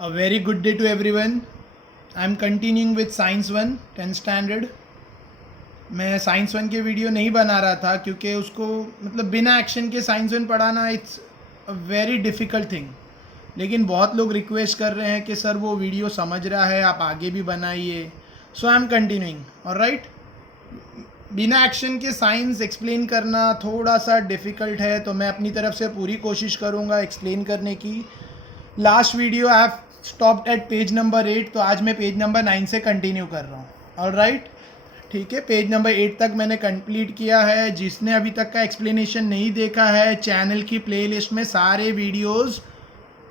A very good day to everyone. I am continuing with Science 1 10th standard. मैं science 1 के video नहीं बना रहा था क्योंकि उसको मतलब बिना एक्शन के साइंस 1 पढ़ाना it's a very difficult thing. लेकिन बहुत लोग रिक्वेस्ट कर रहे हैं कि सर वो वीडियो समझ रहा है, आप आगे भी बनाइए. सो आई एम कंटिन्यूइंग. ऑलराइट. बिना एक्शन के साइंस एक्सप्लेन करना थोड़ा सा डिफ़िकल्ट है, तो मैं अपनी तरफ से पूरी कोशिश करूँगा एक्सप्लेन करने की. Last video I have stopped at page number 8, तो आज मैं पेज नंबर 9 से कंटिन्यू कर रहा हूँ. ऑलराइट. ठीक है, पेज नंबर 8 तक मैंने कंप्लीट किया है. जिसने अभी तक का एक्सप्लेनेशन नहीं देखा है, चैनल की प्लेलिस्ट में सारे वीडियोस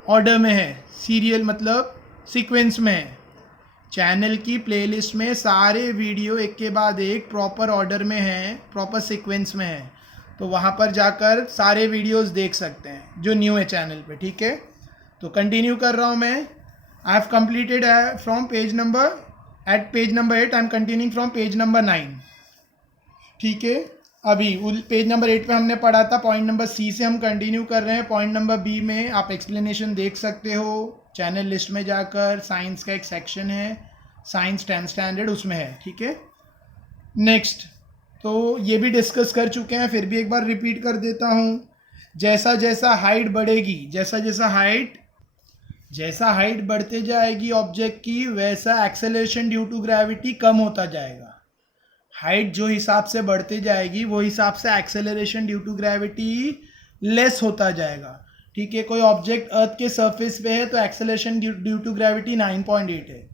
ऑर्डर में है, सीरियल मतलब सीक्वेंस में है. चैनल की प्लेलिस्ट में सारे वीडियो एक के बाद एक प्रॉपर ऑर्डर में है, प्रॉपर सीक्वेंस में है. तो वहाँ पर जाकर सारे वीडियोस देख सकते हैं जो न्यू है चैनल पे. ठीक है, तो कंटिन्यू कर रहा हूँ मैं. I have completed from page number 8. I am continuing from page number 9. ठीक है, अभी पेज नंबर 8 पे हमने पढ़ा था. पॉइंट नंबर सी से हम कंटिन्यू कर रहे हैं. पॉइंट नंबर बी में आप एक्सप्लेनेशन देख सकते हो चैनल लिस्ट में जाकर. साइंस का एक सेक्शन है, साइंस 10th स्टैंडर्ड, उसमें है. ठीक है, नेक्स्ट. तो ये भी डिस्कस कर चुके हैं, फिर भी एक बार रिपीट कर देता हूँ. जैसा जैसा हाइट बढ़ेगी, जैसा हाइट बढ़ते जाएगी ऑब्जेक्ट की, वैसा एक्सेलरेशन ड्यू टू ग्रेविटी कम होता जाएगा. हाइट जो हिसाब से बढ़ते जाएगी वो हिसाब से acceleration due to gravity less होता जाएगा. ठीक है, कोई ऑब्जेक्ट अर्थ के सरफेस पे है तो एक्सेलरेशन ड्यू टू ग्रेविटी 9.8 है.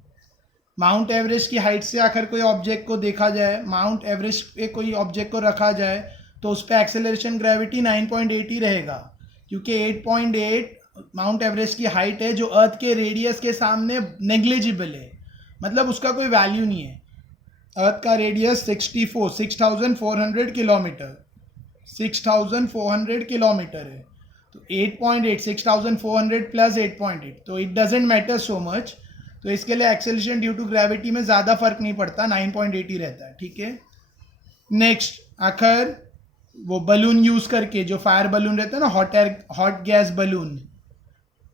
माउंट एवरेस्ट की हाइट से आकर कोई ऑब्जेक्ट को देखा जाए, माउंट एवरेस्ट पे कोई ऑब्जेक्ट को रखा जाए तो उस पर एक्सेलरेशन ग्रेविटी 9.8 ही रहेगा, क्योंकि 8.8 माउंट एवरेस्ट की हाइट है जो अर्थ के रेडियस के सामने नेग्लिजिबल है, मतलब उसका कोई वैल्यू नहीं है. अर्थ का रेडियस 6,400 किलोमीटर 6,400 किलोमीटर है. तो 8.8 6,400 प्लस 8.8, तो it doesn't matter so much. तो इसके लिए एक्सेलरेशन ड्यू टू ग्रेविटी में ज़्यादा फर्क नहीं पड़ता, 9.8 ही रहता है. ठीक है, नेक्स्ट. आखिर वो बलून यूज़ करके, जो फायर बलून रहता है ना,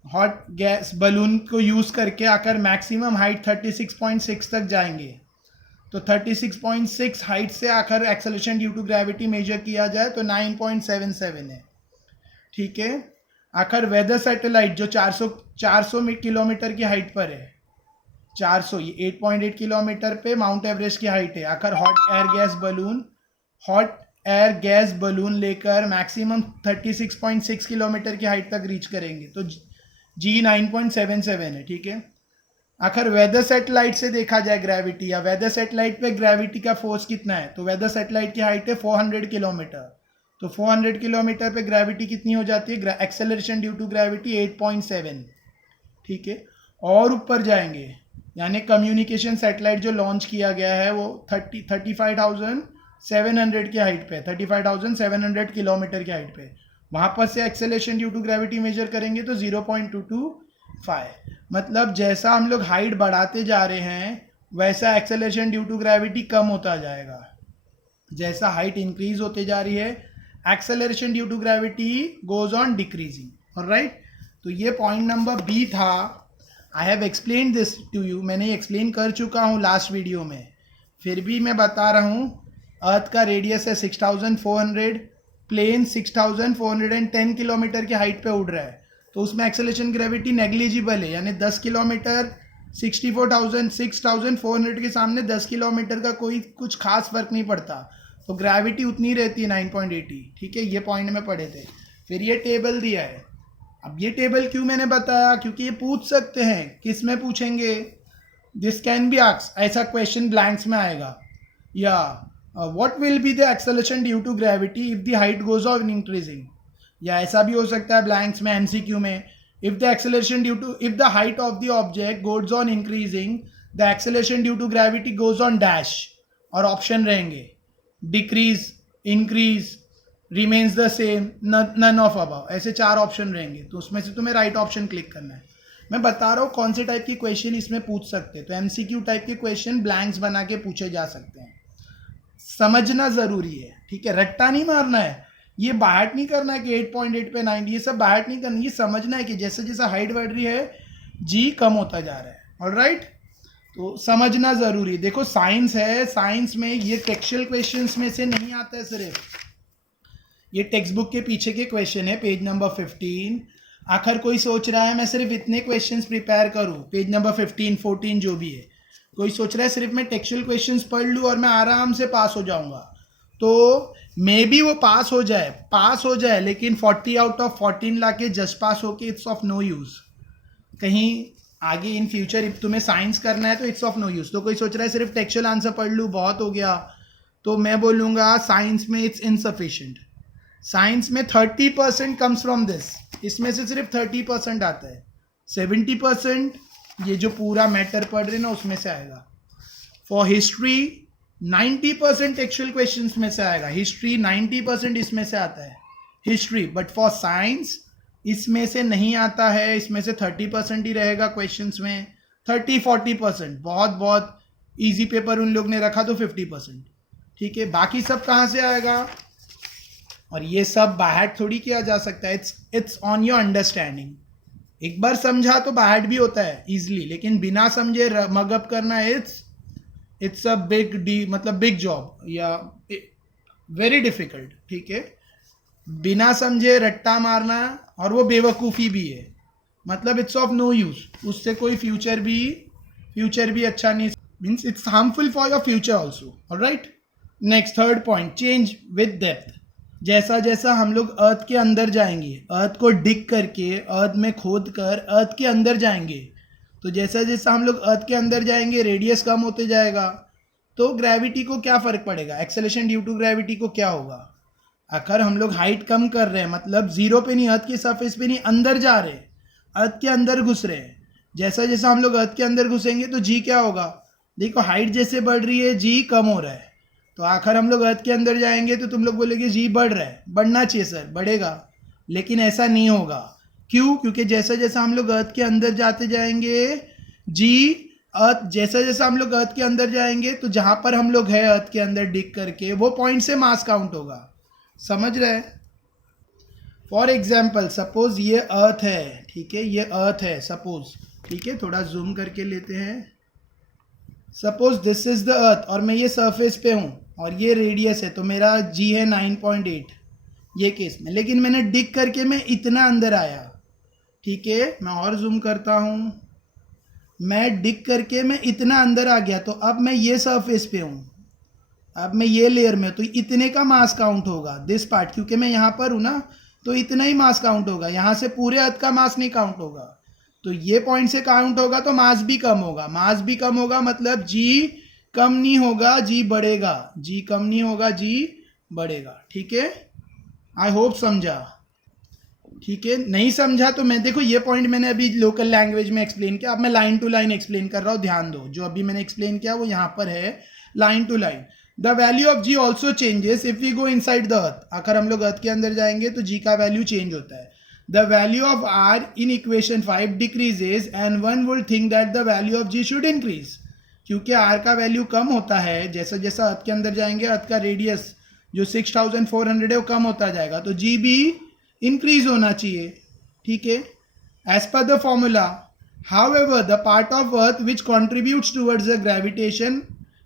हॉट गैस बलून को यूज़ करके आकर मैक्सिमम हाइट 36.6 तक जाएंगे. तो 36.6 हाइट से आकर acceleration due to gravity measure किया जाए तो 9.77 है. ठीक है, आखिर वेदर सैटेलाइट जो 400 किलोमीटर की हाइट पर है, 400, ये 8.8 किलोमीटर पे माउंट एवरेस्ट की हाइट है. आखिर हॉट एयर गैस बलून लेकर मैक्सिमम 36.6 किलोमीटर की हाइट तक रीच करेंगे, तो जी 9.77 है. ठीक है, आखिर वेदर सेटेलाइट से देखा जाए ग्रेविटी, या वेदर सेटेलाइट पे ग्रेविटी का फोर्स कितना है, तो वेदर सेटेलाइट की हाइट है 400 किलोमीटर. तो 400 किलोमीटर पे ग्रेविटी कितनी हो जाती है, एक्सेलरेशन ड्यू टू ग्रेविटी 8.7. ठीक है, और ऊपर जाएंगे, यानी कम्युनिकेशन सैटेलाइट जो लॉन्च किया गया है वो 35,700 की हाइट पे, 35,700 किलोमीटर की हाइट पे. वहाँ पर से acceleration due to gravity measure करेंगे तो 0.225. मतलब जैसा हम लोग हाइट बढ़ाते जा रहे हैं वैसा एक्सेलरेशन ड्यू टू ग्रेविटी कम होता जाएगा. जैसा हाइट इंक्रीज होते जा रही है, acceleration due to gravity goes on decreasing. Alright. तो ये पॉइंट नंबर बी था. I have explain this to you, मैंने एक्सप्लेन कर चुका हूँ लास्ट वीडियो में, फिर भी मैं बता रहा हूँ. अर्थ का रेडियस है 6,400, प्लेन 6,410 किलोमीटर की हाइट पे उड़ रहा है, तो उसमें एक्सेलरेशन ग्रेविटी नेग्लिजिबल है, यानी 10 किलोमीटर 6,400 के सामने 10 किलोमीटर का कोई कुछ खास फर्क नहीं पड़ता, तो ग्रेविटी उतनी रहती है 9.80. ठीक है, ये पॉइंट में पढ़े थे. फिर ये टेबल दिया है. अब ये टेबल क्यों मैंने बताया, क्योंकि ये पूछ सकते हैं. किस में पूछेंगे, दिस कैन बी आस्क्ड, ऐसा क्वेश्चन ब्लैंक्स में आएगा. या what will be the acceleration due to gravity if the height goes on increasing, या ऐसा भी हो सकता है ब्लैंक्स में एमसीक्यू में, if the height of the object goes on increasing the acceleration due to gravity goes on dash, और option रहेंगे decrease, increase, remains the same, none of above, ऐसे 4 ऑप्शन रहेंगे. तो उसमें से तुम्हें राइट ऑप्शन क्लिक करना है. मैं बता रहा हूँ कौन से टाइप के क्वेश्चन इसमें पूछ सकते हैं. तो एमसीक्यू टाइप के क्वेश्चन ब्लैंक्स बना के पूछे जा सकते हैं. समझना ज़रूरी है. ठीक है, रट्टा नहीं मारना है, ये बाहट नहीं करना है कि 8.8 पे 90, ये सब बाहट नहीं करना. ये समझना है कि जैसे जैसे हाइट बढ़ रही है जी कम होता जा रहा है। ऑलराइट, तो समझना ज़रूरी। देखो साइंस है, साइंस में ये टेक्सचुअल क्वेश्चंस में से नहीं आता है सिर्फ, ये टेक्स्ट बुक के पीछे के क्वेश्चन है, पेज नंबर 15। आखिर कोई सोच रहा है मैं सिर्फ इतने क्वेश्चंस प्रिपेयर करूं, पेज नंबर 15, 14 जो भी है, कोई सोच रहा है सिर्फ मैं टेक्सचुअल क्वेश्चंस पढ़ लूं और मैं आराम से पास हो जाऊंगा, तो मे बी वो पास हो जाए, लेकिन 40 आउट ऑफ 14 लाके जस्ट पास होके इट्स ऑफ नो यूज़। कहीं आगे इन फ्यूचर तुम्हें साइंस करना है तो इट्स ऑफ नो यूज़। तो कोई सोच रहा है सिर्फ टेक्सचुअल आंसर पढ़ लूँ बहुत हो गया, तो मैं बोलूँगा साइंस में इट्स इनसफिशिएंट। साइंस में 30% कम्स फ्रॉम दिस, इसमें से सिर्फ 30% आता है, 70% ये जो पूरा मैटर पढ़ रहे ना उसमें से आएगा। फॉर हिस्ट्री 90% टेक्सचुअल क्वेश्चंस में से आएगा, हिस्ट्री 90% इसमें से आता है हिस्ट्री, बट फॉर साइंस इसमें से नहीं आता है, इसमें से 30% ही रहेगा क्वेश्चंस में, 30-40%। बहुत इजी पेपर उन लोग ने रखा तो 50%, ठीक है। बाकी सब कहाँ से आएगा, और ये सब बाहर थोड़ी किया जा सकता है, इट्स ऑन योर अंडरस्टैंडिंग। एक बार समझा तो बाहर भी होता है इजीली, लेकिन बिना समझे मगअप करना इट्स अ बिग जॉब या वेरी डिफिकल्ट, ठीक है। बिना समझे रट्टा मारना, और वो बेवकूफ़ी भी है, मतलब इट्स ऑफ नो यूज, उससे कोई फ्यूचर भी अच्छा नहीं, means it's harmful for your future also. Alright, next third point, change with depth. जैसा जैसा हम लोग अर्थ के अंदर जाएंगे, अर्थ को डिग करके, अर्थ में खोद कर अर्थ के अंदर जाएंगे, तो जैसा जैसा हम लोग अर्थ के अंदर जाएंगे रेडियस कम होते जाएगा, तो ग्रेविटी को क्या फ़र्क पड़ेगा, एक्सेलरेशन ड्यू टू ग्रेविटी को क्या होगा। अगर हम लोग हाइट कम कर रहे हैं, मतलब जीरो पे नहीं, अर्थ की सरफेस पे नहीं, अंदर जा रहे हैं, अर्थ के अंदर घुस रहे हैं, जैसा जैसा हम लोग अर्थ के अंदर घुसेंगे तो जी क्या होगा, देखो हाइट जैसे बढ़ रही है जी कम हो रहा है, तो आखिर हम लोग अर्थ के अंदर जाएंगे तो तुम लोग बोलेगे जी बढ़ रहा है, बढ़ना चाहिए सर, बढ़ेगा, लेकिन ऐसा नहीं होगा। क्यों, क्योंकि जैसा जैसा हम लोग अर्थ के अंदर जाते जाएंगे जी, अर्थ जैसा जैसा हम लोग अर्थ के अंदर जाएंगे तो जहां पर हम लोग है अर्थ के अंदर डिग करके वो पॉइंट से मास काउंट होगा, समझ रहे हैं। फॉर एग्जाम्पल सपोज ये अर्थ है, ठीक है, ये अर्थ है सपोज, ठीक है, थोड़ा जूम करके लेते हैं। Suppose this is the earth और मैं ये सरफेस पे हूँ और ये रेडियस है, तो मेरा जी है 9.8 ये केस में, लेकिन मैंने डिग करके मैं इतना अंदर आया, ठीक है, मैं और जूम करता हूँ, मैं डिग करके मैं इतना अंदर आ गया, तो अब मैं ये सरफेस पे हूँ, अब मैं ये लेयर में, तो इतने का मास काउंट होगा दिस पार्ट, क्योंकि मैं यहाँ पर हूँ ना, तो इतना ही मास काउंट होगा, यहाँ से पूरे अर्थ का मास नहीं काउंट होगा, तो ये पॉइंट से काउंट होगा, तो मास भी कम होगा, मास भी कम होगा, मतलब जी कम नहीं होगा जी बढ़ेगा, जी कम नहीं होगा जी बढ़ेगा, ठीक है। आई होप समझा, ठीक है। नहीं समझा तो मैं, देखो ये पॉइंट मैंने अभी लोकल लैंग्वेज में एक्सप्लेन किया, अब मैं लाइन टू लाइन एक्सप्लेन कर रहा हूँ, ध्यान दो, जो अभी मैंने एक्सप्लेन किया वो यहाँ पर है line to line. The value of G also changes if we go inside the earth, अगर हम लोग अर्थ के अंदर जाएंगे तो जी का वैल्यू चेंज होता है। The value of R in equation 5 decreases and one would think that the value of G should increase, क्योंकि आर का वैल्यू कम होता है, जैसा जैसा अर्थ के अंदर जाएंगे अर्थ का रेडियस जो 6400 है वो कम होता जाएगा, तो जी भी इंक्रीज होना चाहिए, ठीक है, as per the formula. However the part of earth which contributes towards the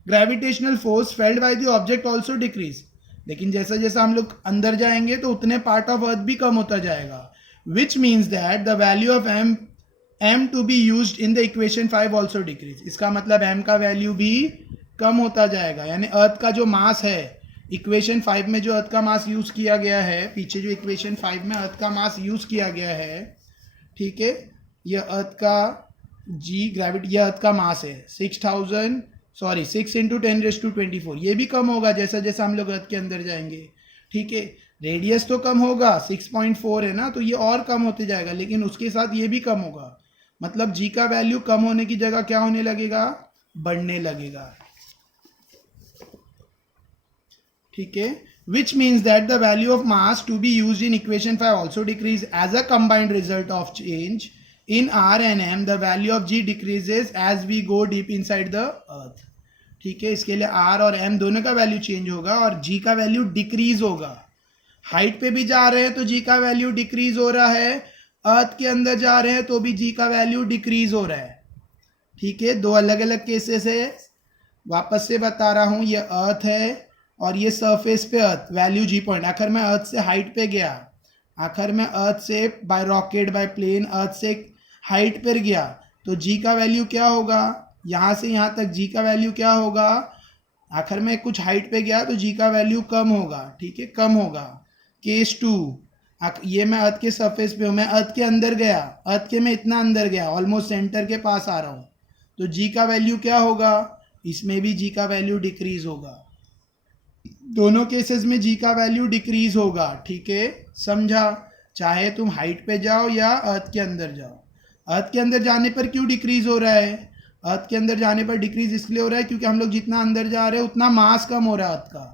gravitational force felt by the object also decrease, लेकिन जैसा जैसा हम लोग अंदर जाएंगे तो उतने पार्ट ऑफ अर्थ भी कम होता जाएगा, which means that the value of M to be used in the equation 5 also decrease, इसका मतलब एम का वैल्यू भी कम होता जाएगा, यानी अर्थ का जो मास है इक्वेशन 5 में, जो अर्थ का मास यूज किया गया है, पीछे जो इक्वेशन 5 में अर्थ का मास यूज किया गया है, ठीक है, यह अर्थ का जी ग्रेविटी, यह अर्थ का मास है 6 × 10⁻²4, ये भी कम होगा जैसा जैसा हम लोग अर्थ के अंदर जाएंगे, ठीक है। रेडियस तो कम होगा, 6.4 है ना, तो ये और कम होते जाएगा, लेकिन उसके साथ ये भी कम होगा, मतलब जी का वैल्यू कम होने की जगह क्या होने लगेगा, बढ़ने लगेगा, ठीक है। Which means that the value of mass to be used in equation 5 also decrease as a combined result of change in R and M, the value of G decreases as we go deep inside the earth, ठीक है। इसके लिए R और M दोनों का value change होगा और G का वैल्यू डिक्रीज होगा, हाइट पे भी जा रहे हैं तो G का वैल्यू डिक्रीज हो रहा है, अर्थ के अंदर जा रहे हैं तो भी जी का वैल्यू डिक्रीज हो रहा है। ठीक है, दो अलग अलग केसेस है। वापस से बता रहा हूं, ये अर्थ है और ये सरफेस पे अर्थ, वैल्यू जी पॉइंट। आखिर मैं अर्थ से हाइट पे गया, आखिर मैं अर्थ से बाय रॉकेट बाय प्लेन अर्थ से हाइट पर गया, तो जी का वैल्यू क्या होगा, यहाँ से यहाँ तक जी का वैल्यू क्या होगा, आखिर में कुछ हाइट पे गया तो जी का वैल्यू कम होगा। ठीक है, कम होगा। केस 2, ये मैं अर्थ के सरफेस पे हूँ, मैं अर्थ के अंदर गया, अर्थ के मैं इतना अंदर गया, ऑलमोस्ट सेंटर के पास आ रहा हूँ, तो जी का वैल्यू क्या होगा, इसमें भी जी का वैल्यू डिक्रीज होगा। दोनों केसेस में जी का वैल्यू डिक्रीज होगा। ठीक है, समझा। चाहे तुम हाइट पे जाओ या अर्थ के अंदर जाओ। अर्थ के अंदर जाने पर क्यों डिक्रीज हो रहा है, अर्थ के अंदर जाने पर डिक्रीज इसलिए हो रहा है क्योंकि हम लोग जितना अंदर जा रहे हैं उतना मास कम हो रहा है अर्थ का।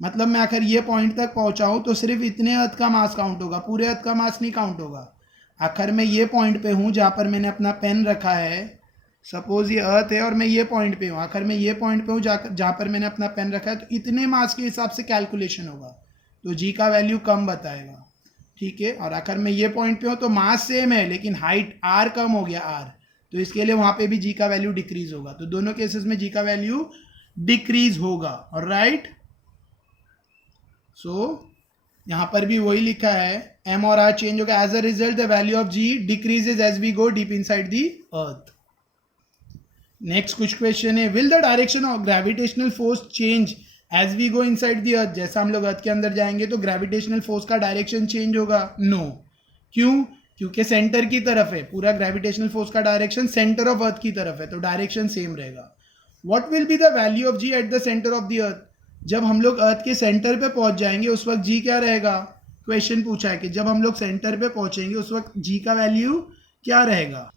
मतलब मैं आखिर ये पॉइंट तक पहुंचाऊं तो सिर्फ इतने अर्थ का मास काउंट होगा, पूरे अर्थ का मास नहीं काउंट होगा। आखिर मैं ये पॉइंट पे हूँ जहाँ पर मैंने अपना पेन रखा है, सपोज ये अर्थ है और मैं ये पॉइंट पे हूँ, आखिर मैं ये पॉइंट पे हूँ जहाँ पर मैंने अपना पेन रखा है, तो इतने मास के हिसाब से कैलकुलेशन होगा, तो जी का वैल्यू कम बताएगा। ठीक है, और आखिर मैं ये पॉइंट पे हूँ तो मास सेम है लेकिन हाइट आर कम हो गया, आर, तो इसके लिए वहाँ पे भी जी का वैल्यू डिक्रीज होगा। तो दोनों केसेस में जी का वैल्यू डिक्रीज होगा। ऑलराइट, सो यहाँ पर भी वही लिखा है, एम और आर चेंज होगा। As a result the value of G decreases as we go deep inside the earth. Next कुछ क्वेश्चन है, will the direction of gravitational force change as we go inside the earth. जैसा हम लोग earth के अंदर जाएंगे तो gravitational force का डायरेक्शन चेंज होगा। नो, क्यों, क्योंकि सेंटर की तरफ है, पूरा ग्रेविटेशनल फोर्स का डायरेक्शन सेंटर ऑफ अर्थ की तरफ है, तो डायरेक्शन सेम रहेगा। What will be the value of g at the centre of the earth. जब हम लोग अर्थ के सेंटर पे पहुंच जाएंगे उस वक्त जी क्या रहेगा, क्वेश्चन पूछा है कि जब हम लोग सेंटर पे पहुंचेंगे उस वक्त जी का वैल्यू क्या रहेगा।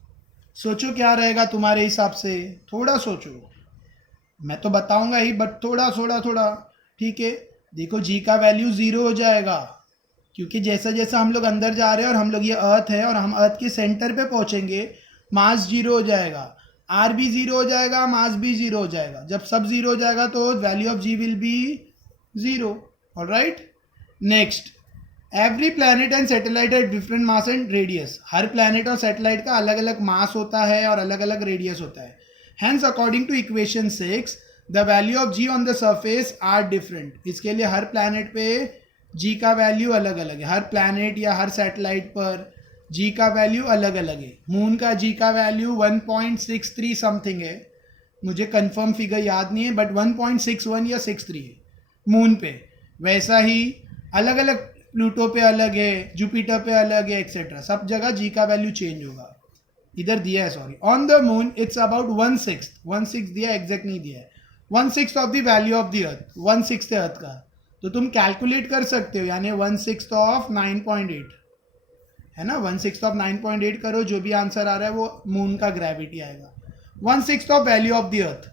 सोचो क्या रहेगा तुम्हारे हिसाब से, थोड़ा सोचो, मैं तो बताऊंगा ही बट थोड़ा थोड़ा थोड़ा। ठीक है, देखो जी का वैल्यू 0 हो जाएगा क्योंकि जैसा जैसा हम लोग अंदर जा रहे हैं और हम लोग, ये अर्थ है और हम अर्थ के सेंटर पे पहुंचेंगे, मास 0 हो जाएगा, आर भी 0 हो जाएगा, मास भी 0 हो जाएगा। जब सब 0 हो जाएगा तो value of g will be 0। Alright, next, every planet and satellite have different mass and radius. हर प्लैनेट और सैटेलाइट का अलग अलग मास होता है और अलग अलग रेडियस होता है। Hence according to equation 6 the value of g on the surface are different. इसके लिए हर प्लैनेट पे जी का वैल्यू अलग अलग है, हर प्लैनेट या हर सैटेलाइट पर जी का वैल्यू अलग अलग है। मून का जी का वैल्यू 1.63 समथिंग है, मुझे कंफर्म फिगर याद नहीं है बट 1.61 या 63 है मून पे। वैसा ही अलग अलग प्लूटो पे अलग है, जुपिटर पे अलग है, एक्सेट्रा, सब जगह जी का वैल्यू चेंज होगा। इधर दिया है, sorry, on the moon it's about 1/6 दिया, एग्जैक्ट नहीं दिया है, 1/6 of the value of the अर्थ, 1/6 है अर्थ का, तो तुम कैलकुलेट कर सकते हो, यानी 1/6 ऑफ 9.8 है ना, 1/6 ऑफ 9.8 करो, जो भी आंसर आ रहा है वो मून का ग्रेविटी आएगा। 1/6 of value of the earth.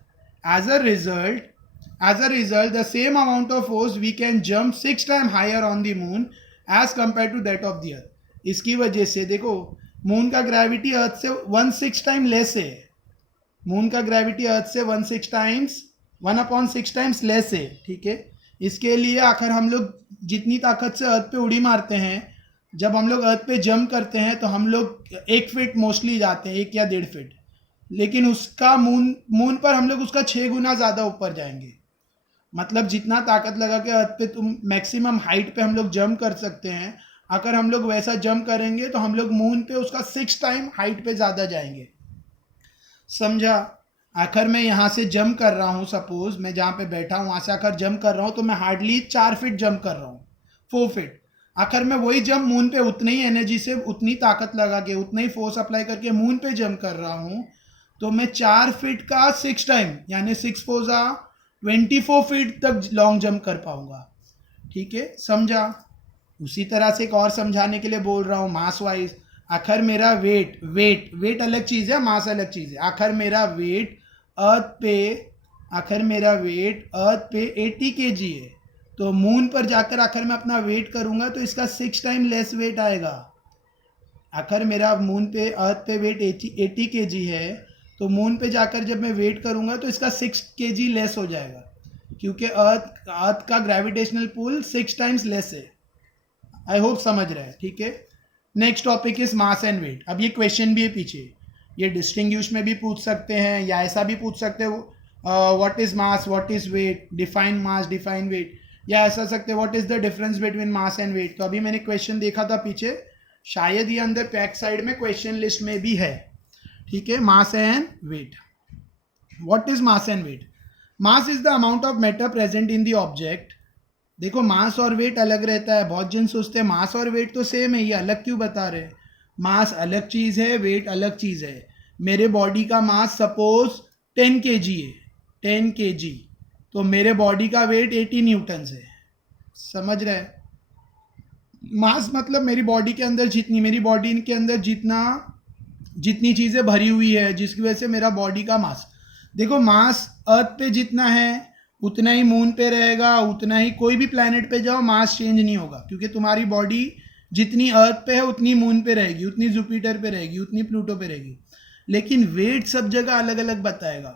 As a result the same amount of force we can jump 6 times higher on the moon as compared to that of the earth। इसकी वजह से देखो moon का gravity अर्थ से 1/6 time less है, moon का gravity अर्थ से 1/6 times less है। ठीक है, इसके लिए आखिर हम लोग जितनी ताकत से अर्थ पे उड़ी मारते हैं, जब हम लोग अर्थ पे जंप करते हैं तो हम लोग 1 फीट मोस्टली जाते हैं, 1 या 1.5 फीट, लेकिन उसका मून पर हम लोग उसका 6 गुना ज़्यादा ऊपर जाएंगे। मतलब जितना ताकत लगा के अर्थ पे तुम मैक्सिमम हाइट पे हम लोग जंप कर सकते हैं, अगर हम लोग वैसा जंप करेंगे तो हम लोग मून पे उसका 6 टाइम हाइट पे ज़्यादा जाएंगे। समझा। आखिर मैं यहाँ से जंप कर रहा हूँ, सपोज मैं जहाँ पे बैठा हूँ वहाँ से आकर जंप कर रहा हूँ तो मैं हार्डली 4 फीट जंप कर रहा हूँ, 4 फीट। आखिर मैं वही जंप मून पे उतनी ही एनर्जी से, उतनी ताकत लगा के, उतना ही फोर्स अप्लाई करके मून पे जंप कर रहा हूँ, तो मैं 4 फीट का 6 टाइम यानी 6 4 जा 24 फीट तक लॉन्ग जंप कर पाऊंगा। ठीक है, समझा। उसी तरह से एक और समझाने के लिए बोल रहा हूँ, मास वाइज। आखिर मेरा वेट अलग चीज़ है, मास अलग चीज़ है। आखिर मेरा वेट अर्थ पे 80 kg है, तो मून पर जाकर आखिर मैं अपना वेट करूँगा तो इसका 6 टाइम लेस वेट आएगा। आखिर मेरा मून पे अर्थ पे वेट 80 kg है, तो मून पे जाकर जब मैं वेट करूंगा तो इसका 6 kg लेस हो जाएगा, क्योंकि अर्थ का ग्रेविटेशनल पुल 6 टाइम्स लेस है। आई होप समझ रहे हैं। ठीक है, next topic is mass and weight. अब ये क्वेश्चन भी है पीछे, ये डिस्टिंग्विश में भी पूछ सकते हैं या ऐसा भी पूछ सकते हो, what is mass, what is weight, define mass, define weight, या ऐसा सकते हैं what is the difference between mass and weight. तो अभी मैंने क्वेश्चन देखा था पीछे, शायद ये अंदर बैक साइड में क्वेश्चन लिस्ट में भी है. ठीक है, mass and weight. What is mass and weight? Mass is the amount of matter present in the object. देखो मास और वेट अलग रहता है. बहुत जन सोचते हैं मास और वेट तो सेम है, ये अलग क्यों बता रहे हैं. मास अलग चीज़ है, वेट अलग चीज़ है. मेरे बॉडी का मास सपोज 10 kg है, 10 kg, तो मेरे बॉडी का वेट 80 न्यूटन्स है. समझ रहे हैं? मास मतलब मेरी बॉडी के अंदर जितनी चीज़ें भरी हुई है, जिसकी वजह से मेरा बॉडी का मास. देखो मास अर्थ पे जितना है उतना ही मून पे रहेगा, उतना ही कोई भी प्लैनेट पे जाओ मास चेंज नहीं होगा, क्योंकि तुम्हारी बॉडी जितनी अर्थ पे है उतनी मून पे रहेगी, उतनी जुपिटर पे रहेगी, उतनी प्लूटो पे रहेगी. लेकिन वेट सब जगह अलग अलग बताएगा.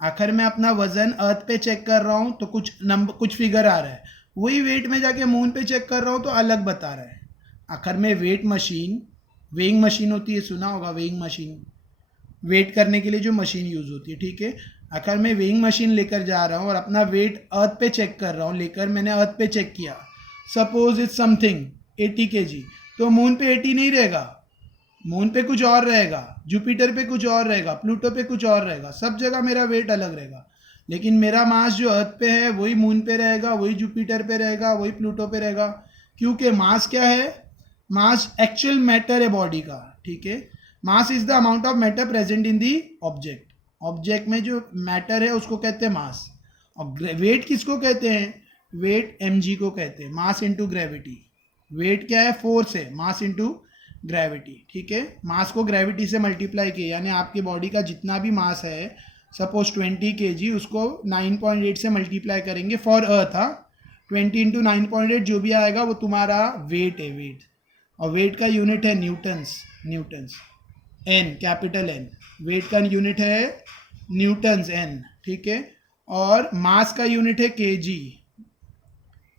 आखिर मैं अपना वजन अर्थ पे चेक कर रहा हूँ तो कुछ फिगर आ रहा है, वही वेट में जाके मून पे चेक कर रहा हूँ तो अलग बता रहा है. आखिर में वेइंग मशीन होती है, सुना होगा वेइंग मशीन, वेट करने के लिए जो मशीन यूज होती है. ठीक है, आखिर मैं वेइंग मशीन लेकर जा रहा हूँ और अपना वेट अर्थ पे चेक कर रहा हूँ, लेकर मैंने अर्थ पे चेक किया, सपोज इट्स समथिंग 80 kg, तो मून पे 80 नहीं रहेगा, मून पे कुछ और रहेगा, जुपिटर पे कुछ और रहेगा, प्लूटो पे कुछ और रहेगा, सब जगह मेरा वेट अलग रहेगा. लेकिन मेरा मास जो अर्थ पे है वही मून पे रहेगा, वही जुपिटर पे रहेगा, वही प्लूटो पे रहेगा. क्योंकि मास क्या है? मास एक्चुअल मैटर है बॉडी का. ठीक है, mass is the amount of matter present in the object. Object में जो मैटर है उसको कहते हैं मास. और वेट किसको कहते हैं? वेट mg को कहते हैं, मास इंटू ग्रेविटी. वेट क्या है? फोर्स है, मास इंटू ग्रेविटी. ठीक है, मास को ग्रेविटी से मल्टीप्लाई किया, यानी आपकी बॉडी का जितना भी मास है, सपोज 20 kg, उसको 9.8 से मल्टीप्लाई करेंगे फॉर अर्थ. 20 इंटू 9.8 जो भी आएगा वो तुम्हारा वेट है, वेट. और वेट का यूनिट है newtons. N, capital N. Weight का यूनिट है न्यूटन्स, एन. ठीक है, और मास का यूनिट है केजी.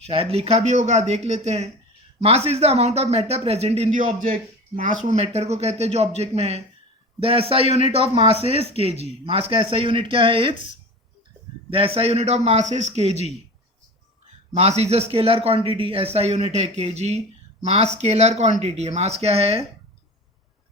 शायद लिखा भी होगा, देख लेते हैं. Mass is the amount of matter present in the object. Mass वो मैटर को कहते हैं जो ऑब्जेक्ट में है. The SI unit of mass is KG. Mass का एसआई यूनिट क्या है? The SI unit of mass is KG. Mass is a scalar quantity. SI unit है केजी. मास स्केलर क्वांटिटी है. मास क्या है?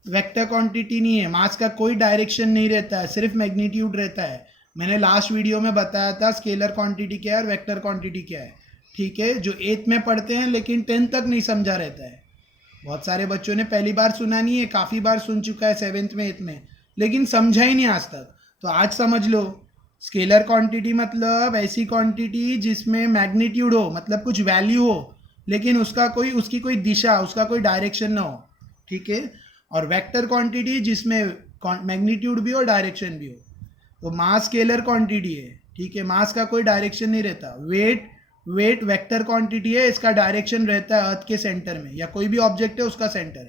वेक्टर क्वांटिटी नहीं है. मास का कोई डायरेक्शन नहीं रहता है, सिर्फ मैग्नीट्यूड रहता है. मैंने लास्ट वीडियो में बताया था स्केलर क्वांटिटी क्या है और वेक्टर क्वांटिटी क्या है. ठीक है, जो 8th में पढ़ते हैं लेकिन 10th तक नहीं समझा रहता है. बहुत सारे बच्चों ने पहली बार सुना नहीं है, काफ़ी बार सुन चुका है 7th में 8th में, लेकिन समझा ही नहीं आज तक. तो आज समझ लो. स्केलर क्वांटिटी मतलब ऐसी क्वांटिटी जिसमें मैग्नीट्यूड हो, मतलब कुछ वैल्यू हो, लेकिन उसकी कोई दिशा, उसका कोई डायरेक्शन ना हो. ठीक है, और वेक्टर क्वांटिटी जिसमें मैग्नीट्यूड भी हो, डायरेक्शन भी हो. तो मास स्केलर क्वांटिटी है. ठीक है, मास का कोई डायरेक्शन नहीं रहता. वेट वेक्टर क्वांटिटी है, इसका डायरेक्शन रहता है अर्थ के सेंटर में, या कोई भी ऑब्जेक्ट है उसका सेंटर.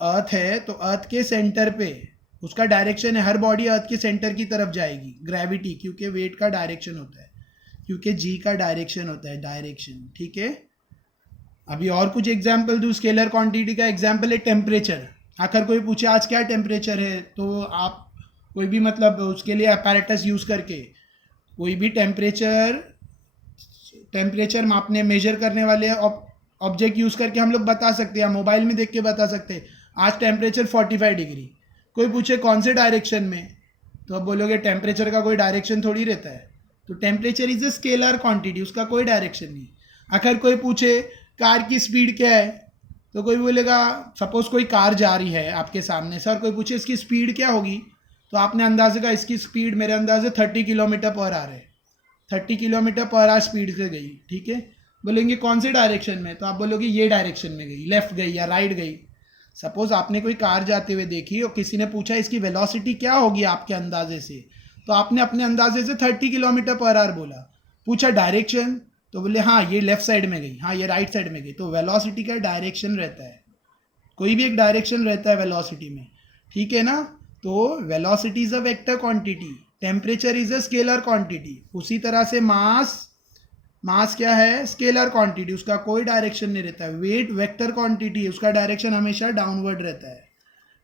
अर्थ है तो अर्थ के सेंटर पे उसका डायरेक्शन है. हर बॉडी अर्थ के सेंटर की तरफ जाएगी. ग्रेविटी, क्योंकि वेट का डायरेक्शन होता है, क्योंकि जी का डायरेक्शन होता है, डायरेक्शन. ठीक है, अभी और कुछ एग्जाम्पल दूँ. स्केलर क्वांटिटी का एग्जाम्पल है टेम्परेचर. आखिर कोई पूछे आज क्या टेम्परेचर है, तो आप कोई भी मतलब उसके लिए अपैरेटस यूज़ करके कोई भी टेम्परेचर मापने, मेजर करने वाले ऑब्जेक्ट यूज़ करके हम लोग बता सकते हैं, या मोबाइल में देख के बता सकते हैं आज टेम्परेचर 45 डिग्री. कोई पूछे कौन से डायरेक्शन में, तो आप बोलोगे टेम्परेचर का कोई डायरेक्शन थोड़ी रहता है. तो temperature is a scalar quantity, उसका कोई डायरेक्शन नहीं. आखिर कोई पूछे कार की स्पीड क्या है, तो कोई बोलेगा, सपोज कोई कार जा रही है आपके सामने से और कोई पूछे इसकी स्पीड क्या होगी, तो आपने अंदाजे का इसकी स्पीड मेरे अंदाजे 30 किलोमीटर पर आवर है, 30 किलोमीटर पर आवर स्पीड से गई. ठीक है, बोलेंगे कौन से डायरेक्शन में, तो आप बोलोगे ये डायरेक्शन में गई, लेफ्ट गई या राइट गई. सपोज आपने कोई कार जाते हुए देखी और किसी ने पूछा इसकी वेलोसिटी क्या होगी आपके अंदाजे से, तो आपने अपने अंदाजे से 30 किलोमीटर पर आवर बोला. पूछा डायरेक्शन, तो बोले हाँ ये लेफ्ट साइड में गई, हाँ ये राइट साइड में गई. तो वेलोसिटी का डायरेक्शन रहता है, कोई भी एक डायरेक्शन रहता है वेलोसिटी में. ठीक है ना. तो velocity is a vector quantity, temperature is a scalar quantity. उसी तरह से मास मास क्या है, स्केलर क्वांटिटी, उसका कोई डायरेक्शन नहीं रहता है. वेट वेक्टर क्वांटिटी, उसका डायरेक्शन हमेशा डाउनवर्ड रहता है.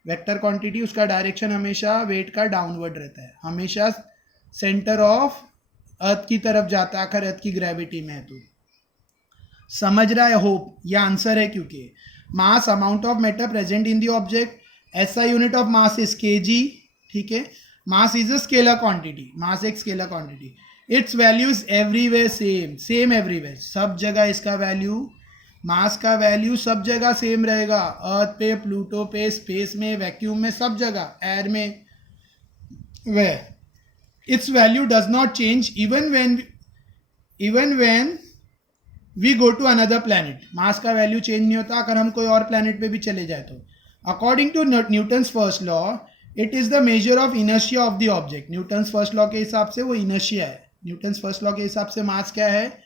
वेक्टर क्वांटिटी, उसका डायरेक्शन हमेशा वेट का डाउनवर्ड रहता है, हमेशा सेंटर ऑफ अर्थ की तरफ जाता है अगर अर्थ की ग्रेविटी में है तो. समझ रहा है? होप ये आंसर है. क्योंकि mass amount of matter present in the object, SI unit of mass is KG. ठीक है, mass is a scalar quantity, mass एक scalar quantity. Its value is everywhere same, same everywhere, सब जगह इसका value, मास का value सब जगह same रहेगा. अर्थ पे, प्लूटो पे, स्पेस में, वैक्यूम में, सब जगह, एयर में. Way its value does not change even when we go to another planet. Mass का वैल्यू चेंज नहीं होता अगर हम कोई और प्लैनेट पे भी चले जाए तो. According to Newton's first law, it is the measure of inertia of the object. Newton's first law के हिसाब से वो इनर्शिया है. न्यूटन्स फर्स्ट लॉ के हिसाब से मास क्या है,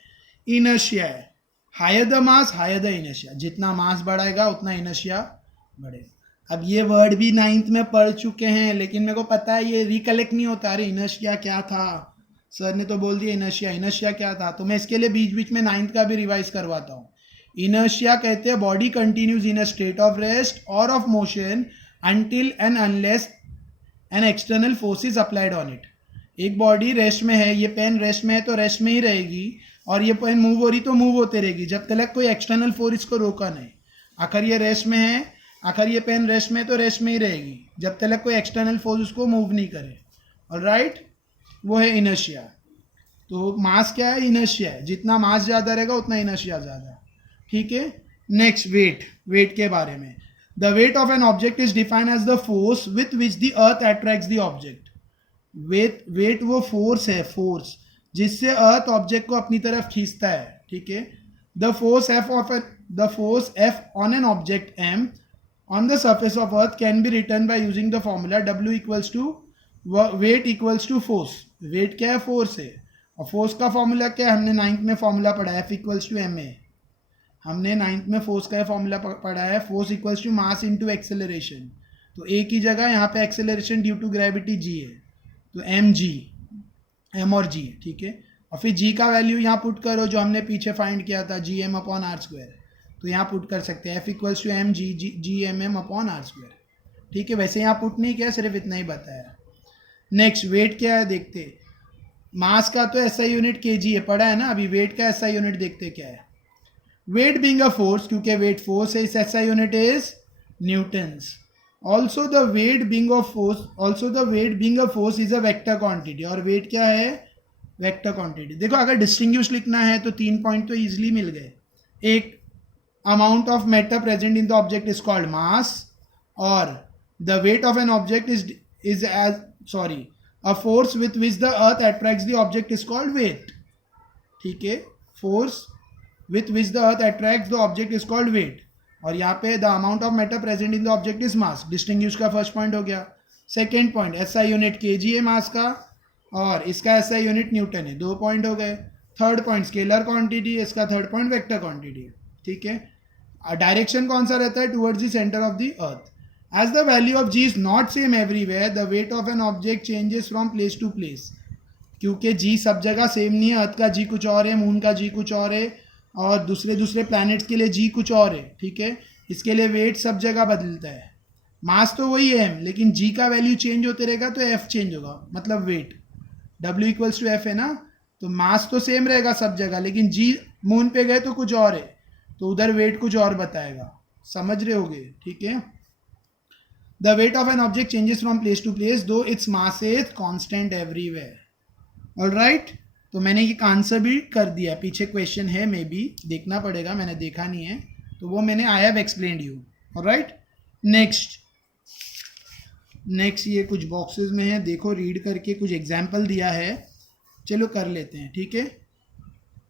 इनर्शिया है. Higher the mass higher the inertia, जितना मास बढ़ाएगा उतना इनर्शिया बढ़ेगा. अब ये वर्ड भी 9th में पढ़ चुके हैं, लेकिन मेरे को पता है ये रिकलेक्ट नहीं होता. अरे इनर्शिया क्या था, सर ने तो बोल दिया इनर्शिया, इनर्शिया क्या था, तो मैं इसके लिए बीच बीच में 9th का भी रिवाइज करवाता हूँ. इनर्शिया कहते हैं body continues in a state of rest or of motion until and unless an external force is applied on it. एक बॉडी रेस्ट में है, ये पेन रेस्ट में है तो रेस्ट में ही रहेगी, और ये पेन मूव हो रही तो मूव होते रहेगी जब तक कोई एक्सटर्नल फोर्स इसको रोका नहीं. आखिर ये रेस्ट में है, आखिर ये पेन रेस्ट में है तो रेस्ट में ही रहेगी जब तक कोई एक्सटर्नल फोर्स उसको मूव नहीं करे. ऑलराइट, वो है इनर्शिया. तो मास क्या है, इनर्शिया है. जितना मास ज़्यादा रहेगा उतना इनर्शिया ज़्यादा. ठीक है. नेक्स्ट वेट, वेट के बारे में. The weight of an object is defined as the force with which the earth attracts the object. weight वो force है, force जिससे अर्थ ऑब्जेक्ट को अपनी तरफ खींचता है. ठीक है. the force F on an object M on the surface of earth can be written by using the formula W equals to weight equals to force. weight क्या है, force है, और force का फॉर्मूला क्या है, हमने 9th में formula पढ़ा है, F equals to ma. हमने 9th में फोर्स का फॉर्मूला पढ़ा है, force equals to mass into acceleration. तो ए की जगह यहाँ पे acceleration due to gravity g है, तो एम और जी. ठीक है. और फिर जी का वैल्यू यहाँ पुट करो जो हमने पीछे फाइंड किया था, G M upon R square. तो यहाँ पुट कर सकते हैं F equals to m g M m upon R square. ठीक है. वैसे यहाँ पुट नहीं किया, सिर्फ इतना ही बताया. नेक्स्ट वेट क्या है देखते. मास का तो एसआई यूनिट केजी है, पढ़ा है ना अभी. वेट का एसआई यूनिट देखते क्या है. weight being a force, क्योंकि weight force है, इस SI unit is newtons. also the weight being a force is a vector quantity. और weight क्या है, vector quantity. देखो अगर distinguish लिखना है तो 3 पॉइंट तो easily मिल गए. एक, amount of matter present in the object is called mass, और the weight of an object is a force with which the earth attracts the object is called weight. ठीक है. force with which the earth attracts the object is called weight. और यहाँ पे the amount of matter present in the object is mass. distinguish का first point हो गया. Second point SI unit kg है मास का, और इसका SI यूनिट न्यूटन है. 2 पॉइंट हो गए. थर्ड पॉइंट स्केलर क्वांटिटी, इसका थर्ड पॉइंट वेक्टर क्वांटिटी. ठीक है. डायरेक्शन कौन सा रहता है, towards the centre of the earth. As the value of ji is not same everywhere, the weight of an object changes from place to place. क्योंकि g सब जगह same नहीं है. अर्थ का जी कुछ और है, मून का जी कुछ और है, और दूसरे प्लैनेट्स के लिए जी कुछ और है. ठीक है. इसके लिए वेट सब जगह बदलता है. मास तो वही है, लेकिन जी का वैल्यू चेंज होते रहेगा तो एफ चेंज होगा, मतलब weight. W equals to F है ना, तो मास तो सेम रहेगा सब जगह, लेकिन जी मून पे गए तो कुछ और है, तो उधर वेट कुछ और बताएगा. समझ रहे होगे. ठीक है. The weight of an object changes from place to place though its mass is constant everywhere. Alright. तो मैंने एक आंसर भी कर दिया. पीछे क्वेश्चन है, मे बी देखना पड़ेगा, मैंने देखा नहीं है, तो वो मैंने I have explained you. Alright. Next ये कुछ बॉक्सेस में है, देखो रीड करके कुछ एग्जाम्पल दिया है, चलो कर लेते हैं. ठीक है.